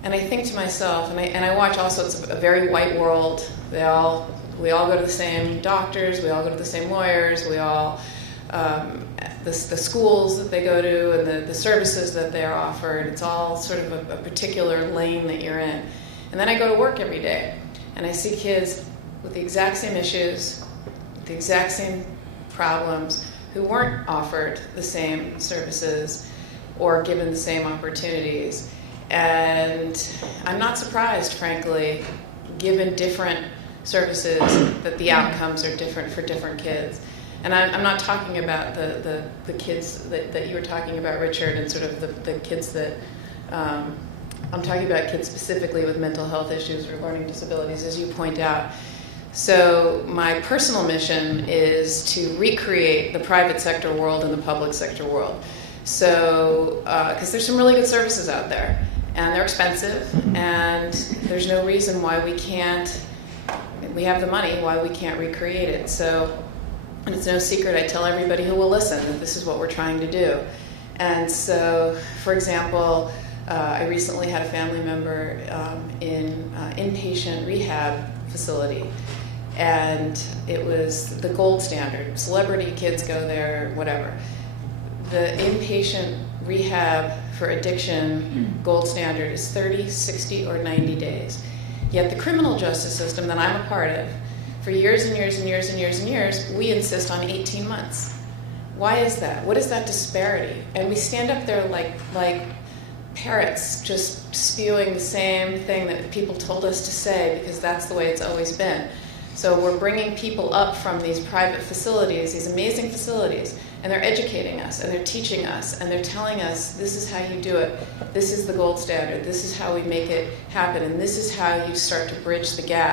And I think to myself, and I watch also, it's a very white world. We all go to the same doctors, we all go to the same lawyers, we all, the the schools that they go to and the services that they're offered. It's all sort of a particular lane that you're in. And then I go to work every day, and I see kids with the exact same issues, the exact same problems, who weren't offered the same services or given the same opportunities. And I'm not surprised, frankly, given different services, that the outcomes are different for different kids. And I'm not talking about the kids that you were talking about, Richard, and sort of the kids that, I'm talking about kids specifically with mental health issues or learning disabilities, as you point out. So my personal mission is to recreate the private sector world and the public sector world. So, because there's some really good services out there, and they're expensive, and there's no reason why we can't, we have the money, why we can't recreate it. So, and it's no secret, I tell everybody who will listen that this is what we're trying to do. And so, for example, I recently had a family member in inpatient rehab facility, and it was the gold standard. Celebrity kids go there, whatever. The inpatient rehab for addiction gold standard is 30, 60, or 90 days. Yet the criminal justice system that I'm a part of, for years and years and years and years and years, we insist on 18 months. Why is that? What is that disparity? And we stand up there like parrots, just spewing the same thing that people told us to say, because that's the way it's always been. So we're bringing people up from these private facilities, these amazing facilities, and they're educating us, and they're teaching us, and they're telling us, this is how you do it, this is the gold standard, this is how we make it happen, and this is how you start to bridge the gap.